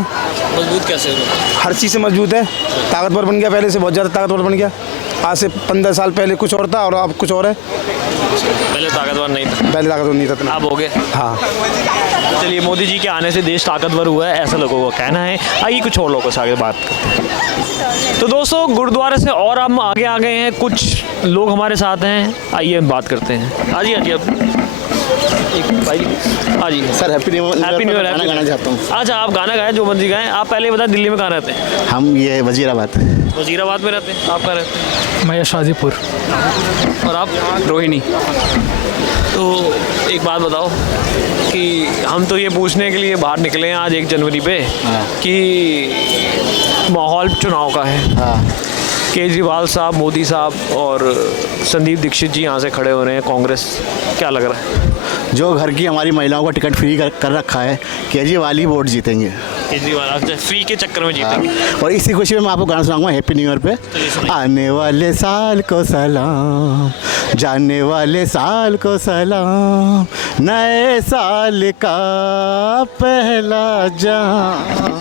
मजबूत कैसे हो रहा? हर चीज़ से मजबूत है, ताकतवर बन गया, पहले से बहुत ज़्यादा ताकतवर बन गया। आज से 15 साल पहले कुछ और था और अब कुछ और है। पहले ताकतवर नहीं था, अब हो गए। हाँ, चलिए, मोदी जी के आने से देश ताकतवर हुआ है, ऐसा लोगों का कहना है। आइए कुछ और लोगों से आगे बात करते हैं। तो दोस्तों, गुरुद्वारे से और हम आगे आ गए हैं, कुछ लोग हमारे साथ हैं, आइए हम बात करते हैं। हाँ जी अब एक भाई, हाँ जी सर, हैप्पी न्यू ईयर गाना चाहता हूँ। अच्छा, आप गाना गाएं जो मर्जी गाएं। आप पहले बताएं, दिल्ली में कहाँ रहते हैं? हम ये वजीराबाद में रहते हैं। आप कहाँ रहते हैं? मैं शाजीपुर। और आप? रोहिणी। तो एक बात बताओ कि हम तो ये पूछने के लिए बाहर निकले हैं आज 1 जनवरी पे कि माहौल चुनाव का है। केजरीवाल साहब, मोदी साहब और संदीप दीक्षित जी यहाँ से खड़े हो रहे हैं, कांग्रेस, क्या लग रहा है? जो घर की हमारी महिलाओं का टिकट फ्री कर रखा है, केजरीवाल ही वोट जीतेंगे। केजरीवाल फ्री के चक्कर में जीतेंगे। और इसी खुशी में मैं आपको गाना सुनाऊंगा हैप्पी न्यू ईयर पे। आने वाले साल को सलाम, जाने वाले साल को सलाम, नए साल का पहला जाम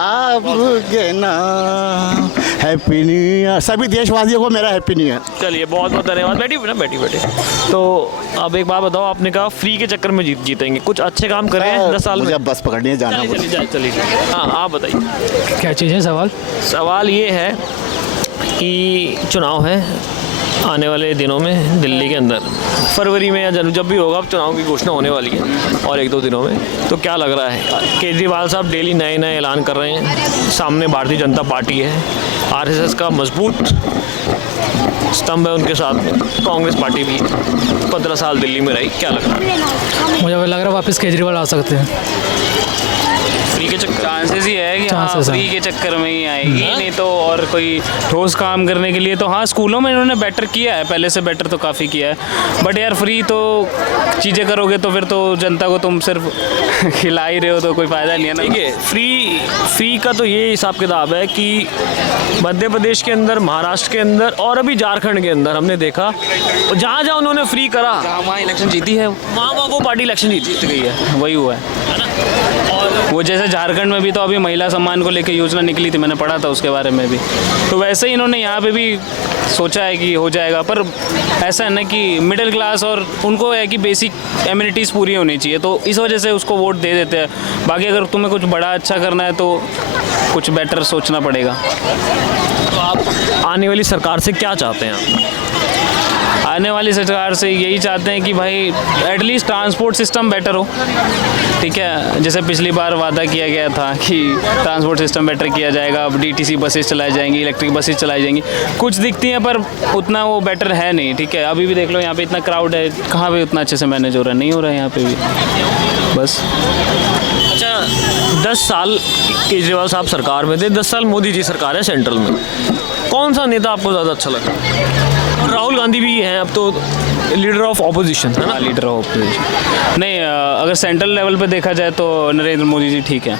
आपके नाम, हैप्पी न्यू ईयर। सभी देशवासियों को मेरा हैप्पी न्यू ईयर। चलिए, बहुत बहुत धन्यवाद। बैठी। तो अब एक बात बताओ, आपने कहा फ्री के चक्कर में जीतेंगे, कुछ अच्छे काम कर रहे हैं 10 साल में? मुझे बस पकड़नी है, जाना। चलिए। हाँ, आप बताइए क्या चीज़ है? सवाल ये है कि चुनाव है आने वाले दिनों में दिल्ली के अंदर, फरवरी में या जनवरी, जब भी होगा, अब चुनाव की घोषणा होने वाली है और 1-2 दिनों में। तो क्या लग रहा है? केजरीवाल साहब डेली नए ऐलान कर रहे हैं, सामने भारतीय जनता पार्टी है, आरएसएस का मजबूत स्तंभ है उनके साथ में, कांग्रेस पार्टी भी 15 साल दिल्ली में रही, क्या लग रहा है? मुझे लग रहा है वापस केजरीवाल आ सकते हैं। फ्री के चक्कर चांसेस ही है कि हाँ, फ्री के चक्कर में ही आएगी, नहीं तो और कोई ठोस काम करने के लिए तो हाँ, स्कूलों में इन्होंने बेटर किया है, पहले से बेटर तो काफ़ी किया है। बट यार, फ्री तो चीज़ें करोगे तो फिर तो जनता को तुम सिर्फ खिला ही रहे हो, तो कोई फ़ायदा नहीं है ना। ठीक है, फ्री का तो ये हिसाब किताब है कि मध्य प्रदेश के अंदर, महाराष्ट्र के अंदर और अभी झारखंड के अंदर हमने देखा, जहाँ जहाँ उन्होंने फ्री करा, वहाँ इलेक्शन जीती है, वहाँ वो पार्टी इलेक्शन जीत गई है। वही हुआ है ना। और वो जैसे झारखंड में भी तो अभी महिला सम्मान को लेकर योजना निकली थी, मैंने पढ़ा था उसके बारे में भी, तो वैसे ही इन्होंने यहाँ पे भी सोचा है कि हो जाएगा। पर ऐसा है ना कि मिडिल क्लास और उनको है कि बेसिक एमिनिटीज़ पूरी होनी चाहिए, तो इस वजह से उसको वोट दे देते हैं। बाकी अगर तुम्हें कुछ बड़ा अच्छा करना है तो कुछ बेटर सोचना पड़ेगा। तो आप आने वाली सरकार से क्या चाहते हैं? आप आने वाली सरकार से यही चाहते हैं कि भाई एटलीस्ट ट्रांसपोर्ट सिस्टम बेटर हो, ठीक है। जैसे पिछली बार वादा किया गया था कि ट्रांसपोर्ट सिस्टम बेटर किया जाएगा, अब डीटीसी बसेस चलाई जाएंगी, इलेक्ट्रिक बसेस चलाई जाएंगी, कुछ दिखती हैं पर उतना वो बेटर है नहीं, ठीक है। अभी भी देख लो यहाँ पे इतना क्राउड है, कहाँ पे उतना अच्छे से मैनेज हो रहा है, नहीं हो रहा है यहाँ पे भी, बस। अच्छा, 10 साल केजरीवाल साहब सरकार में थे, 10 साल मोदी जी सरकार है सेंट्रल में, कौन सा नेता आपको ज़्यादा अच्छा लगा? और राहुल गांधी भी हैं अब तो लीडर ऑफ ऑपोजिशन, है ना? लीडर ऑफ ऑपोजिशन नहीं, अगर सेंट्रल लेवल पे देखा जाए तो नरेंद्र मोदी जी ठीक है,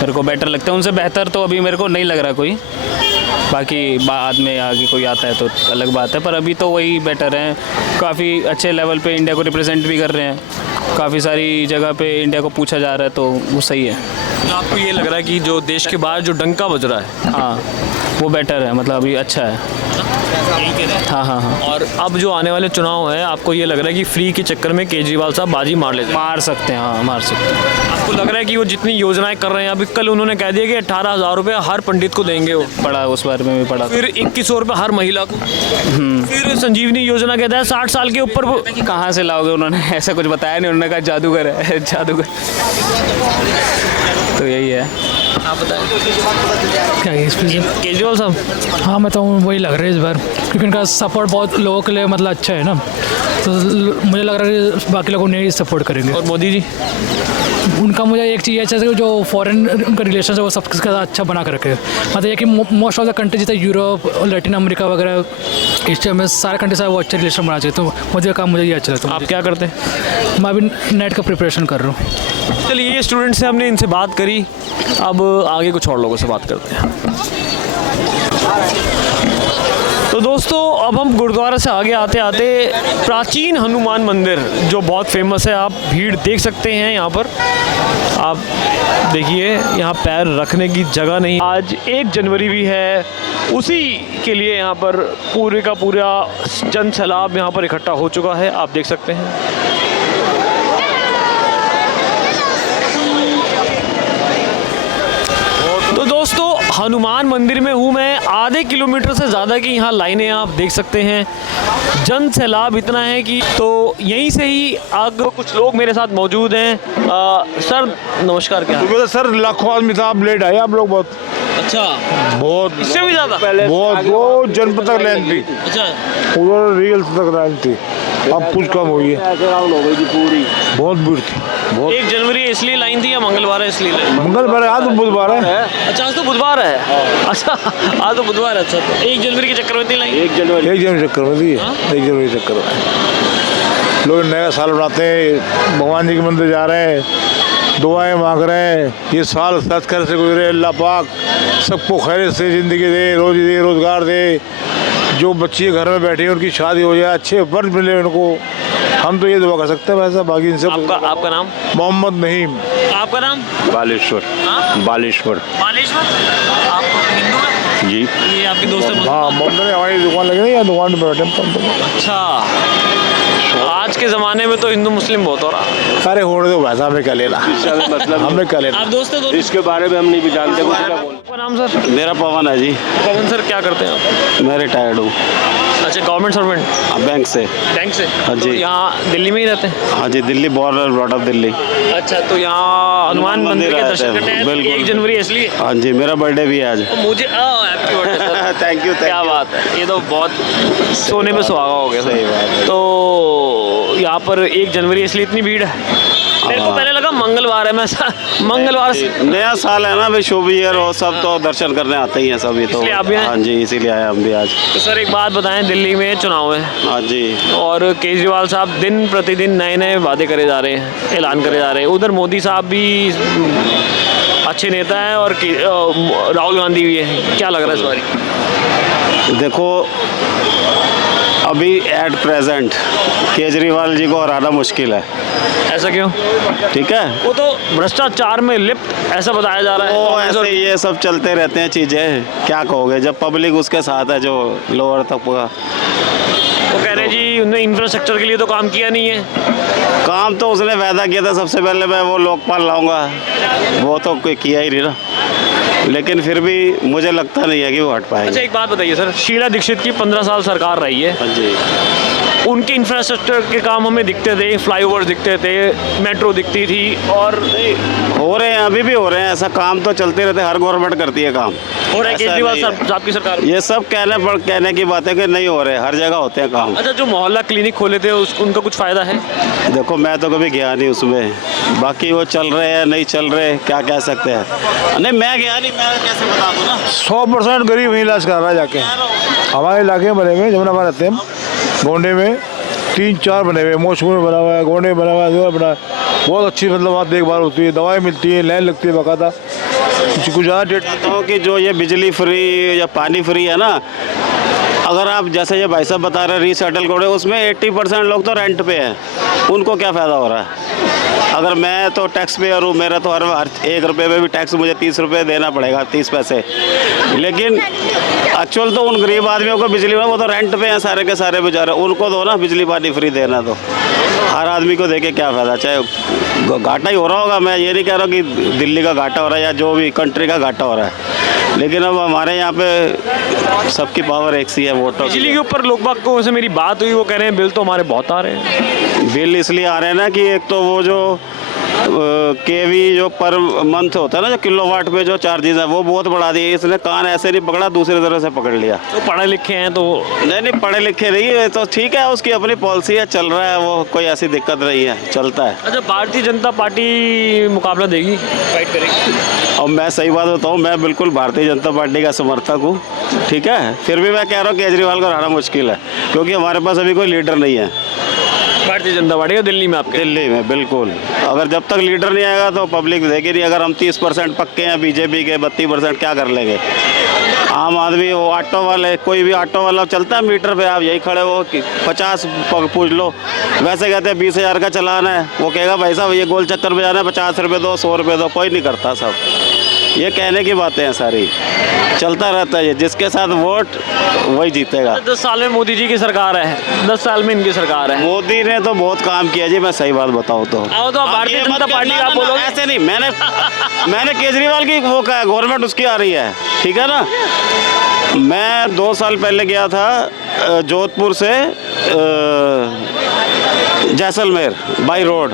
मेरे को बेटर लगता है उनसे, बेहतर तो अभी मेरे को नहीं लग रहा कोई। बाकी बाद में आगे कोई आता है तो अलग बात है, पर अभी तो वही बेटर हैं। काफ़ी अच्छे लेवल पे इंडिया को रिप्रेजेंट भी कर रहे हैं, काफ़ी सारी जगह पे इंडिया को पूछा जा रहा है, तो वो सही है। तो आपको ये लग रहा है कि जो देश के बाहर जो डंका बज रहा है, हाँ वो बेटर है, मतलब अभी अच्छा है। हाँ हाँ हाँ। और अब जो आने वाले चुनाव हैं, आपको ये लग रहा है कि फ्री के चक्कर में केजरीवाल साहब बाजी मार लेते हैं? मार सकते हैं, हाँ मार सकते हैं। आपको लग रहा है कि वो जितनी योजनाएं कर रहे हैं, अभी कल उन्होंने कह दिया कि 18,000 रुपये हर पंडित को देंगे, वो पढ़ा, उस बारे में भी पढ़ा। फिर 2100 रुपये हर महिला को, फिर संजीवनी योजना कहता है 60 साल के ऊपर। कहाँ से लाओगे, उन्होंने ऐसा कुछ बताया नहीं, उन्होंने कहा जादूगर है जादूगर। तो यही है। आप बताएं क्या है केजरीवाल साहब? हाँ मैं तो वही लग रहा है इस बार, क्योंकि उनका सपोर्ट बहुत लोगों के लिए मतलब अच्छा है ना, तो मुझे लग रहा है कि बाकी लोग उन्हें ही सपोर्ट करेंगे। और मोदी जी? उनका मुझे एक चीज़ अच्छा है, जो फॉरेन उनका रिलेशन है वो सबके साथ अच्छा बना कर रखे, मतलब ये कि मोस्ट ऑफ द कंट्री जैसे यूरोप, लैटिन अमेरिका वगैरह, एशिया में सारे कंट्री से वो अच्छे रिलेशन बना चाहिए, तो मोदी का काम मुझे ये अच्छा लगता है। आप क्या करते हैं? मैं अभी नेट का प्रिपरेशन कर रहा हूँ। चलिए, ये स्टूडेंट से हमने इनसे बात करी, अब आगे कुछ और लोगों से बात करते हैं। तो दोस्तों, अब हम गुरुद्वारा से आगे आते आते प्राचीन हनुमान मंदिर जो बहुत फेमस है, आप भीड़ देख सकते हैं यहाँ पर। आप देखिए, यहाँ पैर रखने की जगह नहीं। आज 1 जनवरी भी है, उसी के लिए यहाँ पर पूरे का पूरा जन सैलाब यहाँ पर इकट्ठा हो चुका है, आप देख सकते हैं। तो दोस्तों, हनुमान मंदिर में हूँ मैं, आधे किलोमीटर से ज़्यादा की यहाँ लाइनें आप देख सकते हैं, जन सैलाब इतना है कि, तो यहीं से ही आगे कुछ लोग मेरे साथ मौजूद हैं। सर नमस्कार। क्या सर, लाखों आदमी था, आप लेट आए आप लोग बहुत। अच्छा, बहुत, इससे भी ज़्यादा? बहुत जनपद तक लाइन थी। अच्छा, उधर रियल तक लाइन थी, अब कुछ कम हुई है, पूरी बहुत भीड़ थी। 1 जनवरी इसलिए लाइन थी या मंगलवार है इसलिए लाइन? मंगलवार है, आज तो बुधवार है। अच्छा, आज तो बुधवार है। अच्छा, आज तो बुधवार है। अच्छा, तो 1 जनवरी के चक्कर में थी लाइन? 1 जनवरी चक्कर में थी, 1 जनवरी चक्कर में लोग नया साल बनाते हैं, भगवान जी के मंदिर जा रहे हैं, दुआएं मांग रहे हैं, ये साल सत्कर से गुजरे, अल्लाह पाक सबको खैरियत से ज़िंदगी दे, रोजी दे, रोज़गार दे, जो बच्चे घर में बैठे हैं उनकी शादी हो जाए, अच्छे वर्ष मिले उनको, हम तो ये दुआ कर सकते हैं वैसा। बाकी इनसे आपका नाम? मोहम्मद नहीम। आपका नाम? बालेश्वर। बालेश्वर। बालेश्वर। आप हिंदू हैं? जी। ये आपके दोस्त हैं? हाँ, मंदिर हमारी दुकान लगी ना, यहाँ दुकान में बैठे। अच्छा, आज के ज़माने में तो हिंदू मुस्लिम बहुत हो रहा। अरे होने दो भाई, हमें क्या लेना, मतलब हमें क्या लेना। आप दोस्त हैं? इसके बारे में हम नहीं भी जानते। आपका नाम सर? मेरा पवन है जी। पवन सर, क्या करते हैं आप? मैं रिटायर्ड हूँ। अच्छा, गवर्नमेंट सर्वेंट? बैंक से। बैंक से? हाँ जी। तो यहाँ दिल्ली में ही रहते हैं? हाँ जी, Delhi, border brought up Delhi. अच्छा, तो यहाँ हनुमान मंदिर के दर्शन करते हैं? बिल्कुल। 1 जनवरी इसलिए? हाँ जी, मेरा बर्थडे भी है आज। मुझे happy birthday sir. Thank you. क्या बात है, ये तो बहुत सोने पे सुहागा हो गया। सही बात है। तो यहाँ पर 1 जनवरी इसलिए इतनी भीड़ है? मेरे को पहले लगा मंगलवार है, मैं मंगलवार से। नया साल है ना भाई, शुभ ईयर हो, सब तो दर्शन करने आते ही हैं सभी। तो इसलिए आप भी आए? हाँ जी, इसीलिए आए हम भी आज। तो सर एक बात बताएं, दिल्ली में चुनाव है। हाँ जी। और केजरीवाल साहब दिन प्रतिदिन नए नए वादे करे जा रहे हैं, ऐलान करे जा रहे हैं। उधर मोदी साहब भी अच्छे नेता हैं और राहुल गांधी भी है, क्या लग रहा है इस बारी? देखो, अभी एट प्रेजेंट केजरीवाल जी को हराना मुश्किल है। ऐसा क्यों? ठीक है, वो तो भ्रष्टाचार में लिप्त ऐसा बताया जा रहा है। तो ऐसे ये सब चलते रहते हैं चीज़ें, क्या कहोगे जब पब्लिक उसके साथ है जो लोअर तक का। वो कह रहे जी उन्होंने इंफ्रास्ट्रक्चर के लिए तो काम किया नहीं है। काम तो उसने वादा किया था, सबसे पहले मैं वो लोकपाल लाऊंगा, वो तो कोई किया ही नहीं ना, लेकिन फिर भी मुझे लगता नहीं है कि वो हट पाएंगे। अच्छा, एक बात बताइए सर, शीला दीक्षित की 15 साल सरकार रही है। हाँ जी। उनके इंफ्रास्ट्रक्चर के काम हमें दिखते थे, फ्लाईओवर दिखते थे, मेट्रो दिखती थी, और हो रहे हैं, अभी भी हो रहे हैं, ऐसा काम तो चलते रहते, हर गवर्नमेंट करती है काम। हो रहा है केजरीवाल साहब की सरकार? ये सब कहने की बात है कि नहीं हो रहे, हर जगह होते हैं काम। अच्छा, जो मोहल्ला क्लिनिक खोले थे उसको, उनका कुछ फ़ायदा है? देखो, मैं तो कभी गया नहीं उसमें, बाकी वो चल रहे हैं नहीं चल रहे, क्या कह सकते हैं। नहीं, मैं गया नहीं, मैं कैसे बता दूँ ना। 100% गरीब वहीं इलाज कर रहा है जाके। हमारे इलाके में बने हुए, जमुनाबाद रहते हैं, गोंडे में 3-4 बने हुए, मोशपुर में बना हुआ है, गोंडे में बना हुआ है, बना, बहुत अच्छी मतलब वहाँ देखभाल होती है, दवाएं मिलती है, लाइन लगती है बाकायदा। कुछ ज़्यादा डेट हूँ कि जो ये बिजली फ्री या पानी फ्री है ना, अगर आप जैसे ये भाई साहब बता रहे हैं रीसेटल कोड है, उसमें 80% लोग तो रेंट पे हैं, उनको क्या फ़ायदा हो रहा है? अगर मैं तो टैक्स पेयर हूँ, मेरा तो हर 1 रुपये में भी टैक्स मुझे 30 रुपये देना पड़ेगा, 30 पैसे। लेकिन एक्चुअल तो उन गरीब आदमियों को बिजली में, वो तो रेंट पे हैं सारे के सारे बेचारे, उनको दो ना बिजली पानी फ्री देना। तो हर आदमी को देके क्या फ़ायदा? चाहे घाटा ही हो रहा होगा, मैं ये नहीं कह रहा कि दिल्ली का घाटा हो रहा है या जो भी कंट्री का घाटा हो रहा है, लेकिन अब हमारे यहाँ पे सबकी पावर एक सी है, वोटों। बिजली के ऊपर लोग बाग को से मेरी बात हुई, वो कह रहे हैं बिल तो हमारे बहुत आ रहे हैं। बिल इसलिए आ रहे हैं ना कि एक तो वो जो केवी जो पर मंथ होता है ना, जो किलोवाट पे जो चार्जेस है, वो बहुत बढ़ा दिए। इसने कान ऐसे नहीं पकड़ा, दूसरी तरह से पकड़ लिया। तो पढ़े लिखे हैं तो नहीं पढ़े लिखे नहीं है तो ठीक है, उसकी अपनी पॉलिसी है, चल रहा है वो, कोई ऐसी दिक्कत नहीं है, चलता है। अच्छा, भारतीय जनता पार्टी मुकाबला देगी, फाइट करेगी? और मैं सही बात बताऊँ, मैं बिल्कुल भारतीय जनता पार्टी का समर्थक हूँ, ठीक है। फिर भी मैं कह रहा हूँ केजरीवाल को हराना मुश्किल है, क्योंकि हमारे पास अभी कोई लीडर नहीं है। भारतीय जनता पार्टी का दिल्ली में? आपके दिल्ली में बिल्कुल, अगर जब तक लीडर नहीं आएगा तो पब्लिक देगी नहीं। अगर हम 30% पक्के हैं बीजेपी के, 32% क्या कर लेंगे? आम आदमी, वो ऑटो वाले, कोई भी ऑटो वाला चलता है मीटर पे, आप यही खड़े हो कि 50 पूछ लो, वैसे कहते हैं 20,000 का चलाना है, वो कहेगा भाई साहब ये गोल चक्कर में जाना है, 50 रुपये दो, 100 रुपये दो, कोई नहीं करता सब। ये कहने की बातें हैं सारी, चलता रहता है, ये जिसके साथ वोट वही जीतेगा। 10 साल में मोदी जी की सरकार है, 10 साल में इनकी सरकार है। मोदी ने तो बहुत काम किया जी, मैं सही बात बताऊँ तो। तो भारतीय जनता पार्टी का आप बोलोगे? ऐसे नहीं, मैंने केजरीवाल की वो कहा, गवर्नमेंट उसकी आ रही है, ठीक है ना। मैं 2 साल पहले गया था जोधपुर से जैसलमेर बाई रोड,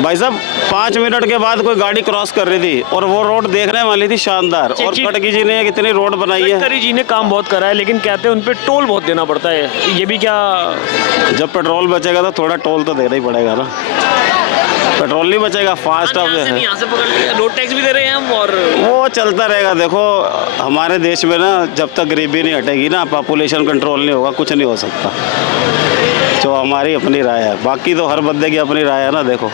भाई साहब 5 मिनट के बाद कोई गाड़ी क्रॉस कर रही थी और वो रोड देखने वाली थी शानदार। और गडकरी जी ने कितनी रोड बनाई है। गडकरी जी ने काम बहुत करा है, लेकिन कहते हैं उन पे टोल बहुत देना पड़ता है, ये भी क्या? जब पेट्रोल बचेगा तो थोड़ा टोल तो देना ही पड़ेगा ना, पेट्रोल नहीं बचेगा फास्ट। अब यहाँ से पकड़ लिया, रोड टैक्स भी दे रहे हैं हम, और वो चलता रहेगा। देखो हमारे देश में ना, जब तक गरीबी नहीं हटेगी ना, पॉपुलेशन कंट्रोल नहीं होगा, कुछ नहीं हो सकता। जो हमारी अपनी राय है, बाकी तो हर बंदे की अपनी राय है ना। देखो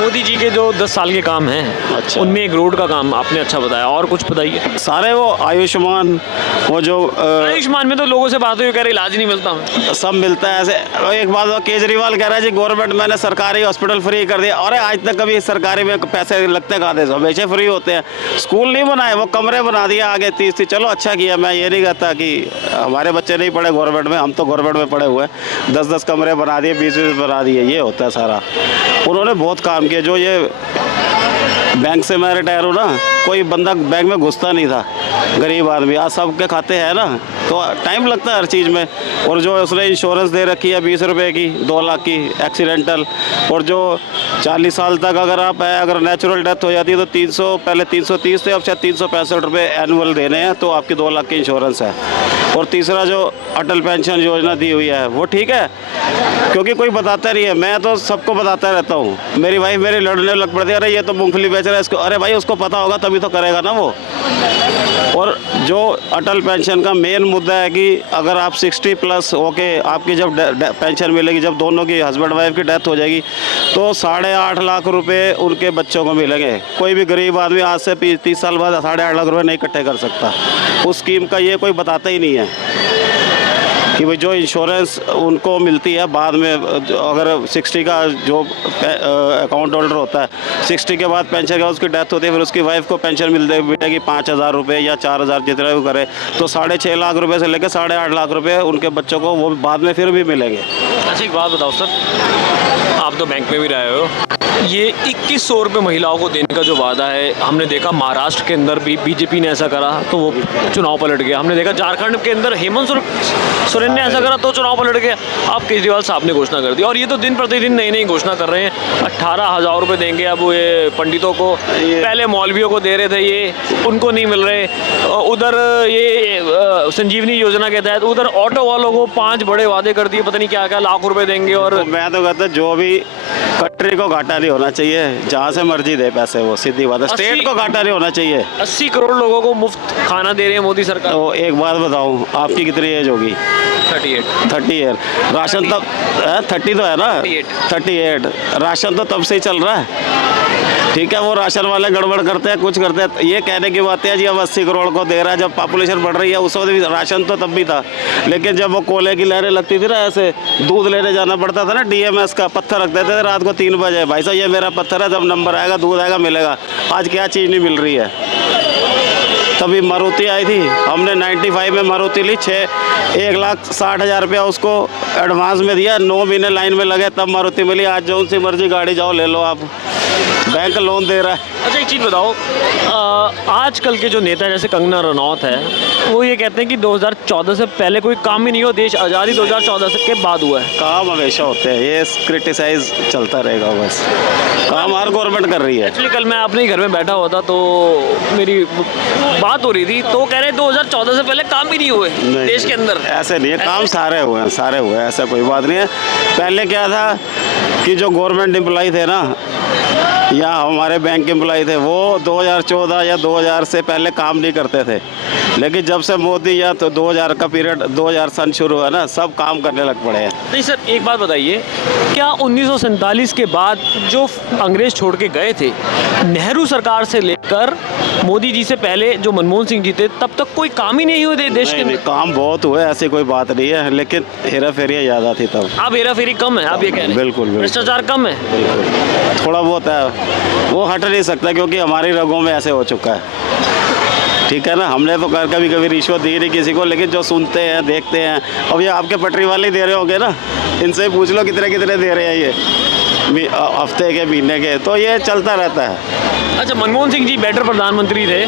मोदी जी के जो 10 साल के काम हैं, अच्छा, उनमें एक रोड का काम आपने अच्छा बताया, और कुछ बताइए। सारे वो आयुष्मान, वो जो आयुष्मान में तो लोगों से बात हुई, कह रहे इलाज नहीं मिलता। सब मिलता है ऐसे। एक बात, केजरीवाल कह रहा है जी गवर्नमेंट मैंने सरकारी हॉस्पिटल फ्री कर दिया। अरे आज तक कभी सरकारी में पैसे लगते कहाँ थे? हमेशा फ्री होते हैं। स्कूल नहीं बनाए, वो कमरे बना दिया आगे 30। चलो अच्छा किया, मैं ये नहीं कहता कि हमारे बच्चे नहीं पढ़े गवर्नमेंट में, हम तो गवर्नमेंट में पढ़े हुए हैं। 10-10 कमरे बना दिए, 20-20 बना दिए, ये होता है सारा। उन्होंने बहुत काम किया। जो ये बैंक से मैं रिटायर हूँ ना, कोई बंदा बैंक में घुसता नहीं था, गरीब आदमी। आज सबके खाते हैं ना, तो टाइम लगता है हर चीज़ में। और जो उसने इंश्योरेंस दे रखी है 20 रुपये की, 2 लाख की एक्सीडेंटल। और जो 40 साल तक अगर आप है, अगर नेचुरल डेथ हो जाती है तो 300, पहले 330 थे, अब शायद 365 रुपये एनुअल देने हैं, तो आपकी 2 लाख की इंश्योरेंस है। और तीसरा जो अटल पेंशन योजना दी हुई है वो ठीक है, क्योंकि कोई बताता नहीं है। मैं तो सबको बताता रहता हूँ। मेरी वाइफ मेरी लड़ने लग पड़ती है, अरे ये तो मूंगफली बेच रहा है इसको। अरे भाई उसको पता होगा तभी तो करेगा ना वो। और जो अटल पेंशन का मेन मुद्दा है कि अगर आप 60 प्लस होके आपकी जब पेंशन मिलेगी, जब दोनों की हस्बैंड वाइफ की डेथ हो जाएगी, तो 8.5 लाख रुपए उनके बच्चों को मिलेंगे। कोई भी गरीब आदमी आज से 30 साल बाद 8.5 लाख रुपए नहीं इकट्ठे कर सकता। उस स्कीम का ये कोई बताता ही नहीं है कि भाई जो इंश्योरेंस उनको मिलती है बाद में, अगर 60 का जो अकाउंट होल्डर होता है, 60 के बाद पेंशन के बाद उसकी डेथ होती है, फिर उसकी वाइफ को पेंशन मिलेगी 5,000 रुपये या 4,000 जितना भी करे, तो 6.5 लाख रुपए से लेकर 8.5 लाख रुपए उनके बच्चों को वो बाद में फिर भी मिलेंगे। अच्छा एक बात बताओ सर, आप तो बैंक में भी रहे हो, ये 2100 रुपये महिलाओं को देने का जो वादा है, हमने देखा महाराष्ट्र के अंदर भी बीजेपी ने ऐसा करा तो वो चुनाव पलट गया। हमने देखा झारखंड के अंदर हेमंत सोरेन ने ऐसा करा तो चुनाव पलट गया। आप केजरीवाल साहब ने घोषणा कर दी, और ये तो दिन प्रतिदिन नई नई घोषणा कर रहे हैं। 18,000 रुपये देंगे अब ये पंडितों को, पहले मौलवियों को दे रहे थे, ये उनको नहीं मिल रहे। उधर ये संजीवनी योजना के तहत उधर ऑटो वालों को 5 बड़े वादे कर दिए, पता नहीं क्या क्या लाख रुपए देंगे। और मैं तो कहता जो भी कंट्री को घाटा नहीं होना चाहिए, जहाँ से मर्जी दे पैसे, वो सीधी बात है। स्टेट को घाटा नहीं होना चाहिए। 80 करोड़ लोगों को मुफ्त खाना दे रहे हैं मोदी सरकार। तो एक बात बताऊँ, आपकी कितनी एज होगी? 30 ईयर। राशन तब 30 तो है ना, 38। राशन तो तब से ही चल रहा है। ठीक है, वो राशन वाले गड़बड़ करते हैं, कुछ करते हैं। ये कहने की बात है जी, अब 80 करोड़ को दे रहा है। जब पॉपुलेशन बढ़ रही है उस वक्त भी राशन तो तब भी था, लेकिन जब वो कोयले की लहरें लगती थी ना, ऐसे दूध लेने जाना पड़ता था ना, DMS का पत्थर रख देते थे रात को 3 बजे, भाई साहब ये मेरा पत्थर है, जब नंबर आएगा दूध आएगा मिलेगा। आज क्या चीज़ नहीं मिल रही है। तभी मारुति आई थी, हमने 95 में मारुति ली, 1,60,000 रुपया उसको एडवांस में दिया, 9 महीने लाइन में लगे तब मारुति मिली। आज जो उनसी मर्जी गाड़ी जाओ ले लो, आप बैंक लोन दे रहा है। अच्छा एक चीज़ बताओ, आजकल के जो नेता जैसे कंगना रनौत है, वो ये कहते हैं कि 2014 से पहले कोई काम ही नहीं हो, देश आज़ादी 2014 के बाद हुआ है। काम हमेशा होते हैं, ये क्रिटिसाइज चलता रहेगा, बस काम हर गवर्नमेंट कर रही है। एक्चुअली कल मैं अपने ही घर में बैठा हुआ था तो मेरी बात हो रही थी, तो कह रहे 2014 से पहले काम ही नहीं हुए देश के अंदर। ऐसे नहीं है, काम सारे हुए हैं, ऐसा कोई बात नहीं है। पहले क्या था कि जो गवर्नमेंट एम्प्लॉय थे ना, या हमारे बैंक के एम्प्लॉय थे, वो 2014 या 2000 से पहले काम नहीं करते थे, लेकिन जब से मोदी या तो 2000 का पीरियड 2000 सन शुरू हुआ ना, सब काम करने लग पड़े हैं। नहीं सर, एक बात बताइए, क्या 1947 के बाद जो अंग्रेज छोड़ के गए थे, नेहरू सरकार से लेकर मोदी जी से पहले जो मनमोहन सिंह जी थे, तब तक कोई काम ही नहीं हुए देश के अंदर? काम बहुत हुए, ऐसी कोई बात नहीं है, लेकिन हेरा फेरी ज़्यादा थी तब। अब हेरा फेरी कम है, आप ये कह रहे हैं? बिल्कुल, भ्रष्टाचार कम है, बिल्कुल थोड़ा बहुत है, वो हट नहीं सकता क्योंकि हमारी रगों में ऐसे हो चुका है। ठीक है ना, हमने तो कभी कभी रिश्वत दी नहीं किसी को, लेकिन जो सुनते हैं देखते हैं, अब ये आपके पटरी वाले ही दे रहे होंगे ना, इनसे पूछ लो कितने कितने दे रहे हैं ये हफ्ते के महीने के, तो ये चलता रहता है। अच्छा, मनमोहन सिंह जी बेटर प्रधानमंत्री थे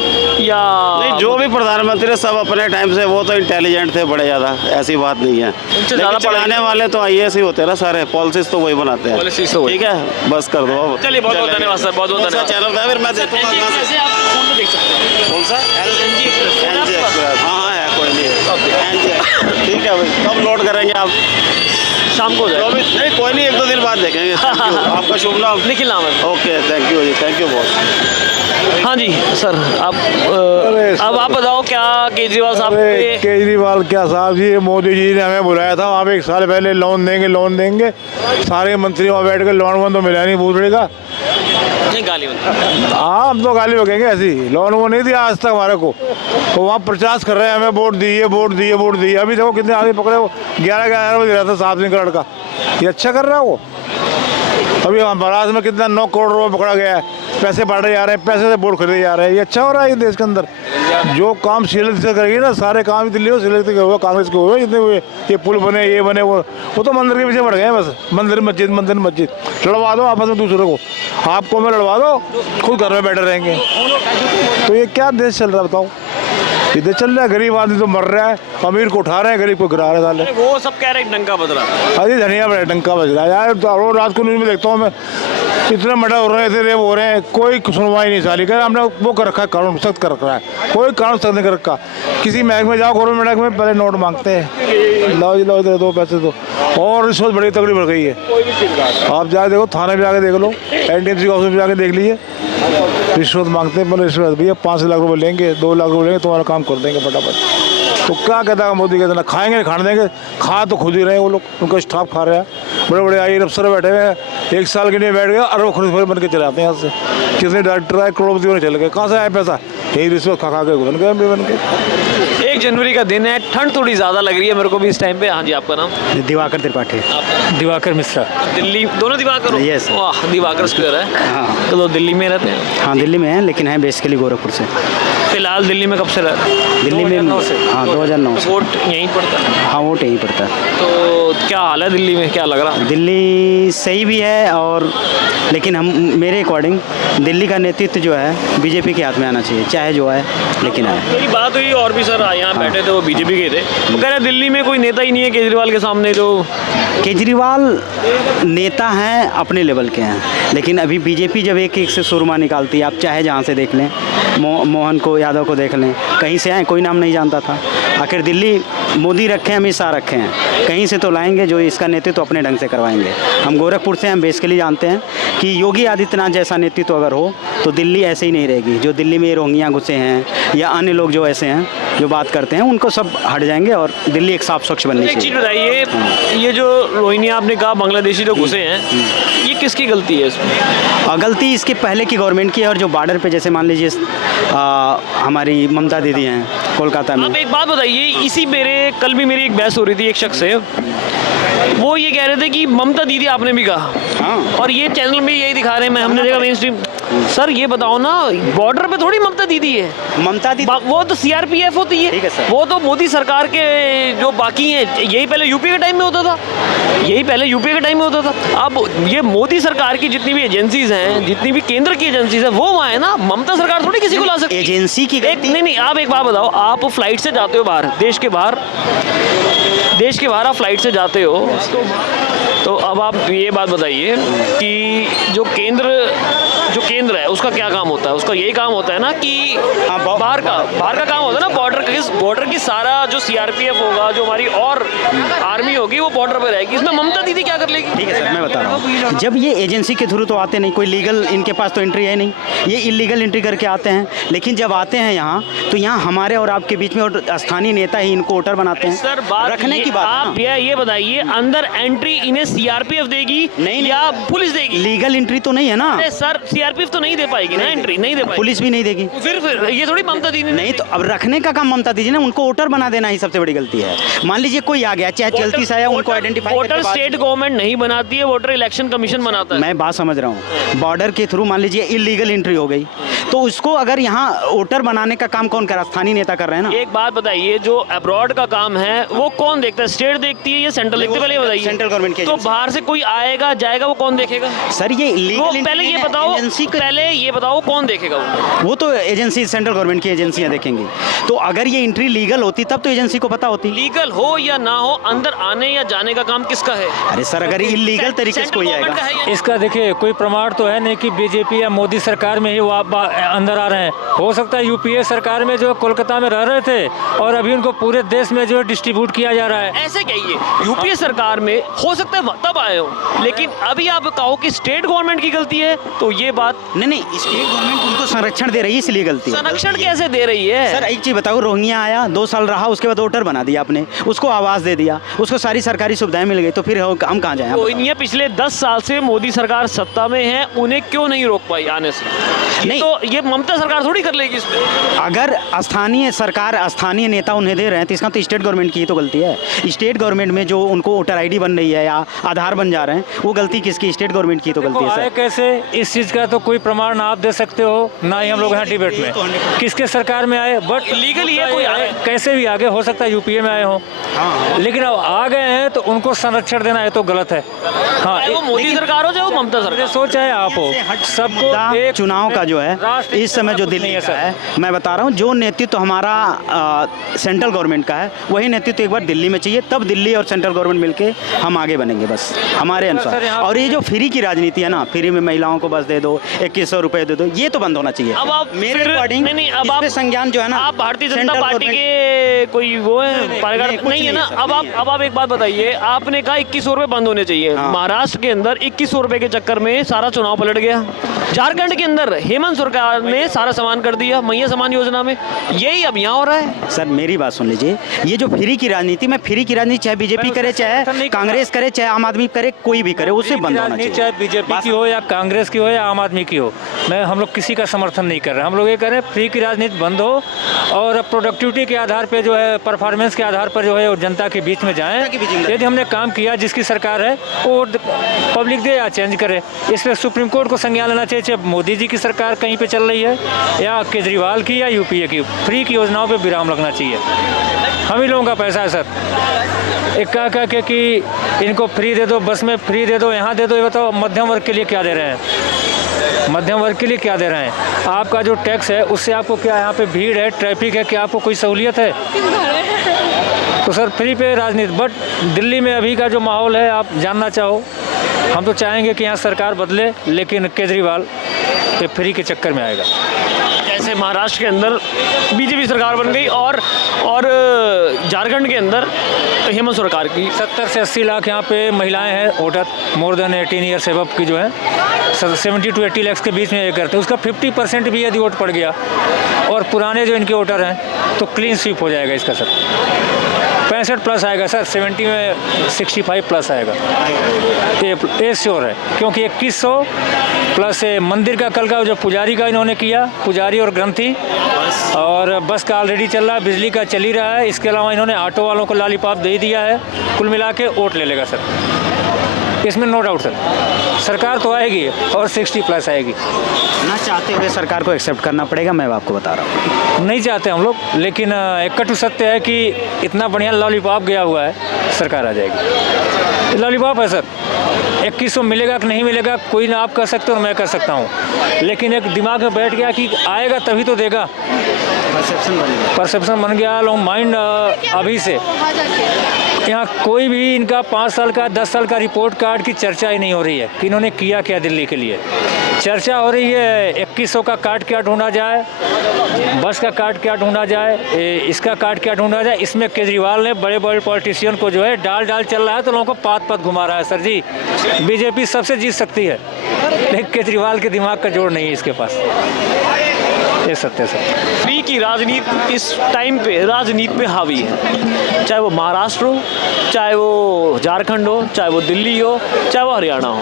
या नहीं? जो भी प्रधानमंत्री सब अपने टाइम से, वो तो इंटेलिजेंट थे बड़े ज़्यादा, ऐसी बात नहीं है। लेकिन चलाने वाले तो IAS ही होते हैं ना सारे, पॉलिसीज तो वही बनाते हैं। ठीक है, बस कर दो अब। चलिए, बहुत बहुत धन्यवाद सर, बहुत बहुत धन्यवाद। चैनल था, फिर मैं देखूंगा कहाँ से। आप फोन पे देख सकते हैं। कौन सा? NG express. हाँ है, कोई नहीं, ठीक है भाई, कब लोड करेंगे आप? शाम को जाए? नहीं कोई नहीं, 1-2 दिन बाद देखेंगे। आपका शुभ नाम? निखिल नाम है। Okay, thank you ji, thank you बहुत। हाँ जी सर, अब आप बताओ, क्या केजरीवाल साहब? केजरीवाल क्या साहब जी, मोदी जी ने हमें बुलाया था वहाँ पे 1 साल पहले, लोन देंगे, सारे मंत्री वहाँ बैठ कर लोन तो मिला नहीं बूढ़े का। गाली हाँ, हम तो गाली बकेंगे, ऐसी लोन वो नहीं दिया आज तक हमारे को, तो वहाँ प्रचार कर रहे हैं, हमें वोट दिए। अभी देखो कितने आदमी पकड़े, वो 11 बजे रहा था 7 दिन का लड़का, ये अच्छा कर रहा है वो। अभी महाराष्ट्र में कितना 9 करोड़ रुपये पकड़ा गया है, पैसे बढ़े जा रहे हैं, पैसे से वोट खरीदे जा रहे हैं, ये अच्छा हो रहा है ये देश के अंदर। जो काम शीलत से करेगी ना, सारे काम दिल्ली में शीलत से हुए, कांग्रेस के हुए जितने हुए, ये पुल बने, ये बने, वो तो मंदिर के पीछे बढ़ गए हैं बस, मंदिर मस्जिद लड़वा दो आपस में दूसरे को, आपको मैं लड़वा दो, खुद घर में बैठे रहेंगे। तो ये क्या देश चल रहा है बताओ? इधर चल रहा है, गरीब आदमी तो मर रहा है, अमीर को उठा रहे हैं, गरीब को गिरा रहे हैं। वो सब कह रहे हैं डंका बज रहा है। अरे धनिया बड़ा डंका बज रहा है यार, रोज रात को न्यूज़ में देखता हूँ मैं, इतने मर्डर हो रहे हैं, इतने रेप हो रहे हैं, कोई सुनवाई नहीं साली कर। हमने वो कर रखा है, कानून सख्त कर रखा है, कोई कानून सख्त नहीं कर रखा। किसी महकमे में जाओ, गवर्नमेंट महकमे में पहले नोट मांगते हैं, लो जी लो, इधर 2 पैसे दो, और रिश्वत बड़ी तगड़ी बढ़ गई है। आप जाके देखो, थाने में जाके देख लो, NTMC ऑफिस में जाके देख लीजिए, रिश्वत मांगते हैं, बोले रिश्वत भैया 5 लाख रुपये लेंगे, 2 लाख रुपये लेंगे, तुम्हारा काम कर देंगे फटाफट। तो क्या कहता है मोदी, कहते ना खाएंगे नहीं खाने देंगे, खा तो खुद ही रहे वो लोग, उनका स्टाफ खा रहा है, बड़े बड़े IAS अफसर बैठे हुए हैं, 1 साल के लिए बैठ गए, अरब खरीद बन के चले आते हैं यहाँ से। किसने डायरेक्टर आए, करोड़पति चले गए, कहाँ से आए पैसा? यही रिश्वत खा के बन गए। 1 जनवरी का दिन है, ठंड थोड़ी ज़्यादा लग रही है मेरे को भी इस टाइम पे। हाँ जी, आपका नाम? दिवाकर त्रिपाठी। दिवाकर मिश्रा। दिल्ली, दोनों दिवाकर? यस। वाह, दिवाकर स्क्वायर है। हाँ, तो दिल्ली में रहते हैं? हाँ, दिल्ली में है, लेकिन है बेसिकली गोरखपुर से। फिलहाल दिल्ली में कब से रहते हैं? दिल्ली में 2009 से। हाँ, 2009 से। वोट यहीं पड़ता है? हाँ, वोट यहीं पड़ता है। तो क्या हाल है दिल्ली में, क्या लग रहा है? दिल्ली सही भी है, और लेकिन मेरे अकॉर्डिंग दिल्ली का नेतृत्व जो है बीजेपी के हाथ में आना चाहिए, चाहे जो आए लेकिन आए। मेरी बात हुई, और भी सर यहाँ बैठे थे, वो बीजेपी के थे, वो कह रहे दिल्ली में कोई नेता ही नहीं है केजरीवाल के सामने। जो केजरीवाल नेता हैं, अपने लेवल के हैं, लेकिन अभी बीजेपी जब एक से सुरमा निकालती है, आप चाहे जहाँ से देख लें, मोहन को, यादव को देख लें, कहीं से आए, कोई नाम नहीं जानता था, आखिर दिल्ली मोदी रखे हैं, अमित शाह रखे हैं, कहीं से तो लाएंगे जो इसका नेतृत्व अपने ढंग से करवाएंगे। हम गोरखपुर से, हम बेसिकली जानते हैं कि योगी आदित्यनाथ जैसा नेतृत्व अगर हो तो दिल्ली ऐसे ही नहीं रहेगी। जो दिल्ली में रोहिंग्या घुसे हैं या अन्य लोग जो ऐसे हैं जो बात करते हैं, उनको सब हट जाएंगे और दिल्ली एक साफ स्वच्छ बननी चाहिए। एक चीज़ बताइए, ये जो रोहिंग्या आपने कहा, बांग्लादेशी जो घुसे हैं, ये ये किसकी गलती है इसमें? गलती इसके पहले की गवर्नमेंट की है, और जो बॉर्डर पे जैसे मान लीजिए हमारी ममता दीदी हैं कोलकाता में। आप एक बात बताइए, कल भी मेरी एक बहस हो रही थी एक शख्स से, वो ये कह रहे थे कि ममता दीदी आपने भी कहा, हाँ, और ये चैनल में यही दिखा रहे हैं, हमने देखा मेन स्ट्रीम। सर ये बताओ ना, बॉर्डर पे थोड़ी ममता दीदी है, ममता दीदी वो तो सीआरपीएफ होती है। ठीक है सर। वो तो मोदी सरकार के जो बाकी हैं, यही पहले यूपी के टाइम में होता था, अब ये मोदी सरकार की जितनी भी एजेंसीज हैं, जितनी भी केंद्र की एजेंसीज हैं, वो वहाँ है ना। ममता सरकार थोड़ी किसी को ला सकती है। एजेंसी की नहीं, आप एक बात बताओ, आप फ्लाइट से जाते हो बाहर, देश के बाहर आप फ्लाइट से जाते हो, तो अब आप ये बात बताइए कि जो केंद्र है उसका क्या काम होता है? उसका यही काम होता है ना कि बाहर का काम होता है ना, बॉर्डर की सारा जो सीआरपीएफ होगा, जो हमारी और आर्मी होगी, वो बॉर्डर पे रहेगी। इसमें ममता दीदी क्या कर लेगी? ठीक है सर, मैं बता रहा हूँ। जब ये एजेंसी के थ्रू तो आते नहीं, कोई लीगल इनके पास तो एंट्री है नहीं, ये इलीगल एंट्री करके आते हैं। लेकिन जब आते हैं यहाँ, तो यहाँ हमारे और आपके बीच में और स्थानीय नेता ही इनको वोटर बनाते हैं। सर रखने की बात, आप ये बताइए, अंदर एंट्री इन्हें सीआरपीएफ देगी नहीं या पुलिस देगी? लीगल एंट्री तो नहीं है ना सर, सीआरपीएफ तो नहीं दे पाएगी ना, एंट्री नहीं दे पाएगी, पुलिस भी नहीं देगी। फिर ये थोड़ी ममता दीदी नहीं, तो अब रखने का काम ममता दीजिए ना, उनको वोटर बना देना ही सबसे बड़ी गलती है। मान लीजिए कोई आ गया, चाहे जल्दी से आया, उनको आइडेंटिफाई वोटर स्टेट गवर्नमेंट नहीं बनाती है, वोटर इलेक्शन कमीशन बनाता है। मैं बात समझ रहा हूँ, बॉर्डर के थ्रू मान लीजिए इलीगल एंट्री हो गई, तो उसको अगर यहाँ वोटर बनाने का काम कौन कर रहा है? स्थानीय नेता कर रहे हैं ना। एक बात बताइए, जो अब्रॉड का काम है वो कौन देखता है? स्टेट देखती है या सेंट्रल देखती है? पहले बताइए। सेंट्रल गवर्नमेंट की। तो बाहर से कोई आएगा जाएगा, वो कौन देखेगा? सर ये पहले ये बताओ कौन देखेगा? वो तो एजेंसी, सेंट्रल गवर्नमेंट की एजेंसियां देखेंगी। तो अगर ये एंट्री लीगल होती तब तो एजेंसी को पता होती। लीगल हो या ना हो, अंदर आने या जाने का काम किसका है? अरे सर, अगर इलीगल तरीके से कोई आएगा, इसका देखिए कोई प्रमाण तो है नहीं कि बीजेपी या मोदी सरकार में ही वो अंदर आ रहे हैं। हो सकता है यूपीए सरकार में जो कोलकाता में रह रहे थे और अभी उनको पूरे देश में जो डिस्ट्रीब्यूट किया जा रहा है। ऐसे कहिए, यूपीए सरकार में हो सकता है तब आए हो, लेकिन अभी आप कहो कि स्टेट गवर्नमेंट की गलती है, तो ये बात नहीं, स्टेट गवर्नमेंट उनको संरक्षण दे रही है, इसलिए गलती है। संरक्षण कैसे दे रही है? सर एक चीज बताओ, रोहिंग्या आया 2 साल रहा, उसके बाद वोटर बना दिया आपने, उसको आवाज दे दिया, उसको सारी सरकारी सुविधाएं मिल गई, तो फिर हम कहाँ जाएं? रोहिंग्या पिछले 10 साल से मोदी सरकार सत्ता में है, उन्हें क्यों नहीं रोक पाई आने से? नहीं तो ये ममता सरकार थोड़ी कर लेगी इसमें। अगर स्थानीय सरकार, स्थानीय नेता उन्हें दे रहे हैं, तो इसका तो स्टेट गवर्नमेंट की ही तो गलती है। स्टेट गवर्नमेंट में जो उनको वोटर आईडी बन रही है या आधार बन जा रहे हैं, वो गलती किसकी? स्टेट गवर्नमेंट की तो गलती है। कैसे इस चीज़ का तो कोई प्रमाण आप दे सकते हो ना ही हम लोग यहाँ डिबेट में किसके सरकार में आए, बट लीगली है कोई आए, कैसे भी आगे हो सकता है यूपीए में आए हो, लेकिन अब आ गए हैं तो उनको संरक्षण देना है तो गलत है। हाँ, वो मोदी सरकार हो चाहे वो ममता सरकार, सोचा है आप हो, सबको एक चुनाव का जो है इस समय जो दिल्ली का है, मैं बता रहा हूँ, जो नेतृत्व हमारा सेंट्रल गवर्नमेंट का है, वही नेतृत्व एक बार दिल्ली में चाहिए, तब दिल्ली और सेंट्रल गवर्नमेंट मिलके हम आगे बनेंगे, बस हमारे अनुसार। और ये जो फ्री की राजनीति है ना, फ्री में महिलाओं को बस दे दो, 2100 रुपए दे दो, ये तो बंद होना चाहिए। अब आप मेरे अकॉर्डिंग अब आप संज्ञान जो है ना, आप भारतीय जनता पार्टी के कोई वो है नहीं है ना। अब आप एक बात बताइए, आपने कहा 2100 रुपए बंद होने चाहिए। महाराष्ट्र के अंदर 2100 रुपए के चक्कर में सारा चुनाव पलट गया। झारखंड के अंदर हेमंत सरकार ने सारा सामान कर दिया मैया समान योजना में, यही अब यहाँ हो रहा है। सर मेरी बात सुन लीजिए, ये जो फ्री की राजनीति, मैं फ्री की राजनीति चाहे बीजेपी करे, चाहे कांग्रेस करे, चाहे आम आदमी करे, कोई भी करे, उससे बंद होना चाहिए। चाहे बीजेपी की हो या कांग्रेस की हो या आम आदमी की हो, हम लोग किसी का समर्थन नहीं कर रहे। हम लोग ये कह रहे हैं फ्री की राजनीति बंद हो और प्रोडक्टिविटी के आधार पर जो है, परफॉर्मेंस के आधार पर जो है, जनता के बीच में जाएं। यदि हमने काम किया, जिसकी सरकार है वो पब्लिक दे या चेंज करे। इस पर सुप्रीम कोर्ट को संज्ञान लेना चाहिए, चाहे मोदी जी की सरकार कहीं पे चल रही है या केजरीवाल की या यूपीए की, फ्री की योजनाओं पे विराम लगना चाहिए। हम ही लोगों का पैसा है सर, एक कह के कि इनको फ्री दे दो, बस में फ्री दे दो, यहाँ दे दो, ये बताओ मध्यम वर्ग के लिए क्या दे रहे हैं? मध्यम वर्ग के लिए क्या दे रहे हैं? आपका जो टैक्स है उससे आपको क्या, यहाँ पे भीड़ है, ट्रैफिक है, क्या आपको कोई सहूलियत है? तो सर फ्री पे राजनीति। बट दिल्ली में अभी का जो माहौल है, आप जानना चाहो, हम तो चाहेंगे कि यहाँ सरकार बदले, लेकिन केजरीवाल पे फ्री के चक्कर में आएगा। जैसे महाराष्ट्र के अंदर बीजेपी सरकार बन गई और झारखंड के अंदर हेमंत सरकार की 70 से 80 लाख यहाँ पे महिलाएं हैं voter, more than 18 years above की जो है 70 to 80 लाख के बीच में ये करते हैं। उसका 50% भी यदि वोट पड़ गया और पुराने जो इनके वोटर हैं तो क्लीन स्वीप हो जाएगा इसका सर। 65 प्लस आएगा सर, 70 में 65 प्लस आएगा। ये श्योर है, क्योंकि 2100 प्लस मंदिर का कल का जो पुजारी का इन्होंने किया, पुजारी और ग्रंथी, और बस का ऑलरेडी चल रहा है, बिजली का चल ही रहा है। इसके अलावा इन्होंने ऑटो वालों को लॉलीपॉप दे दिया है। कुल मिला के वोट ले लेगा सर, इसमें नो डाउट सर। सरकार तो आएगी और 60 प्लस आएगी। ना चाहते हुए सरकार को एक्सेप्ट करना पड़ेगा, मैं आपको बता रहा हूँ। नहीं चाहते हम लोग, लेकिन एक कटु सत्य है कि इतना बढ़िया लॉलीपॉप गया हुआ है, सरकार आ जाएगी। लॉलीपॉप है सर, 2100 मिलेगा कि नहीं मिलेगा कोई ना आप कह सकते हो और मैं कह सकता हूँ, लेकिन एक दिमाग में बैठ गया कि आएगा तभी तो देगा। परसेप्शन बन गया लोग माइंड अभी से। यहाँ कोई भी इनका 5 साल का 10 साल का रिपोर्ट कार्ड की चर्चा ही नहीं हो रही है कि इन्होंने किया क्या दिल्ली के लिए। चर्चा हो रही है 2100 का कार्ड क्या ढूंढा जाए, बस का कार्ड क्या ढूंढा जाए, इसका कार्ड क्या ढूंढा जाए। इसमें केजरीवाल ने बड़े बड़े पॉलिटिशियन को जो है डाल चल रहा है, तो लोगों को पात घुमा रहा है। सर जी, बीजेपी सबसे जीत सकती है, लेकिन केजरीवाल के दिमाग का जोड़ नहीं है इसके पास। ये सत्य सर। फ्री की राजनीति इस टाइम पे राजनीति पे हावी है, चाहे वो महाराष्ट्र हो, चाहे वो झारखंड हो, चाहे वो दिल्ली हो, चाहे वो हरियाणा हो।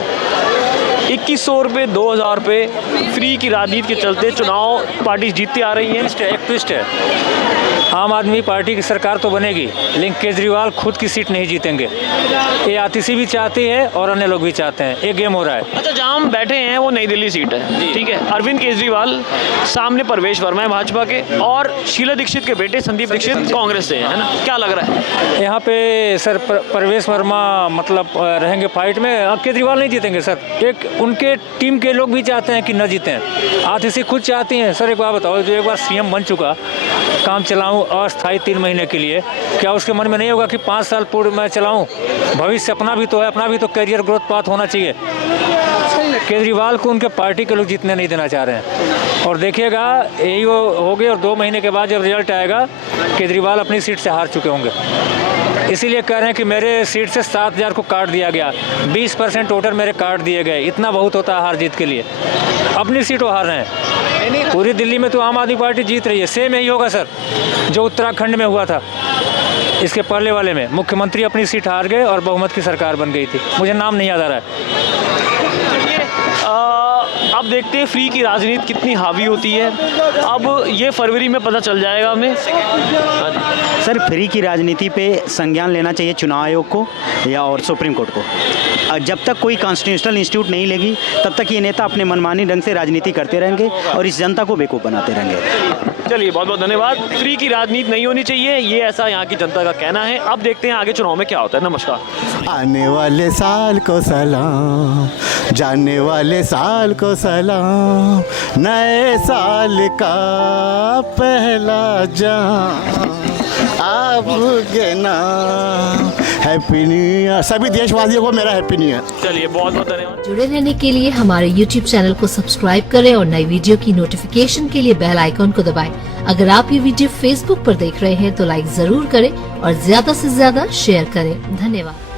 2100 रुपये 2000 रुपये फ्री की राजनीति के चलते चुनाव पार्टी जीतती आ रही हैं। एक ट्विस्ट है, आम आदमी पार्टी की सरकार तो बनेगी, लेकिन केजरीवाल खुद की सीट नहीं जीतेंगे। ये आतिशी भी चाहती है और अन्य लोग भी चाहते हैं। एक गेम हो रहा है। अच्छा, जहाँ हम बैठे हैं वो नई दिल्ली सीट है, ठीक है। अरविंद केजरीवाल सामने परवेश वर्मा है भाजपा के, और शीला दीक्षित के बेटे संदीप दीक्षित कांग्रेस से है ना, क्या लग रहा है? यहाँ पे सर परवेश वर्मा मतलब रहेंगे फाइट में, केजरीवाल नहीं जीतेंगे सर। एक उनके टीम के लोग भी चाहते हैं कि न जीतें, आतिशी खुद चाहती हैं। सर एक बात बताओ, जो एक बार सीएम बन चुका, काम चलाऊं अस्थायी 3 महीने के लिए, क्या उसके मन में नहीं होगा कि 5 साल पूर्व मैं चलाऊं? भविष्य अपना भी तो है, अपना भी तो करियर ग्रोथ पाथ होना चाहिए। केजरीवाल को उनके पार्टी के लोग जीतने नहीं देना चाह रहे हैं, और देखिएगा यही वो हो गए, और 2 महीने के बाद जब रिजल्ट आएगा केजरीवाल अपनी सीट से हार चुके होंगे। इसीलिए कह रहे हैं कि मेरे सीट से 7000 को काट दिया गया, 20% वोटर मेरे काट दिए गए। इतना बहुत होता है हार जीत के लिए, अपनी सीट वो हार रहे हैं। पूरी दिल्ली में तो आम आदमी पार्टी जीत रही है। सेम यही होगा सर जो उत्तराखंड में हुआ था, इसके पहले वाले में मुख्यमंत्री अपनी सीट हार गए और बहुमत की सरकार बन गई थी। मुझे नाम नहीं याद आ रहा है। अब देखते हैं फ्री की राजनीति कितनी हावी होती है। अब ये फरवरी में पता चल जाएगा हमें। सर फ्री की राजनीति पे संज्ञान लेना चाहिए चुनाव आयोग को या और सुप्रीम कोर्ट को। जब तक कोई कॉन्स्टिट्यूशनल इंस्टीट्यूट नहीं लेगी तब तक ये नेता अपने मनमानी ढंग से राजनीति करते रहेंगे और इस जनता को बेवकूफ़ बनाते रहेंगे। चलिए बहुत बहुत धन्यवाद। फ्री की राजनीति नहीं होनी चाहिए, ये ऐसा यहाँ की जनता का कहना है। अब देखते हैं आगे चुनाव में क्या होता है। नमस्कार। आने वाले साल को सलाम, जाने वाले साल को सलाम, नए साल का पहला जहां आपके नाम। हैप्पी न्यू ईयर सभी देशवासियों को, मेरा हैप्पी न्यू ईयर। चलिए बहुत बहुत धन्यवाद। जुड़े रहने के लिए हमारे YouTube चैनल को सब्सक्राइब करें और नई वीडियो की नोटिफिकेशन के लिए बेल आइकॉन को दबाएं। अगर आप ये वीडियो Facebook पर देख रहे हैं तो लाइक जरूर करें और ज्यादा से ज्यादा शेयर करें। धन्यवाद।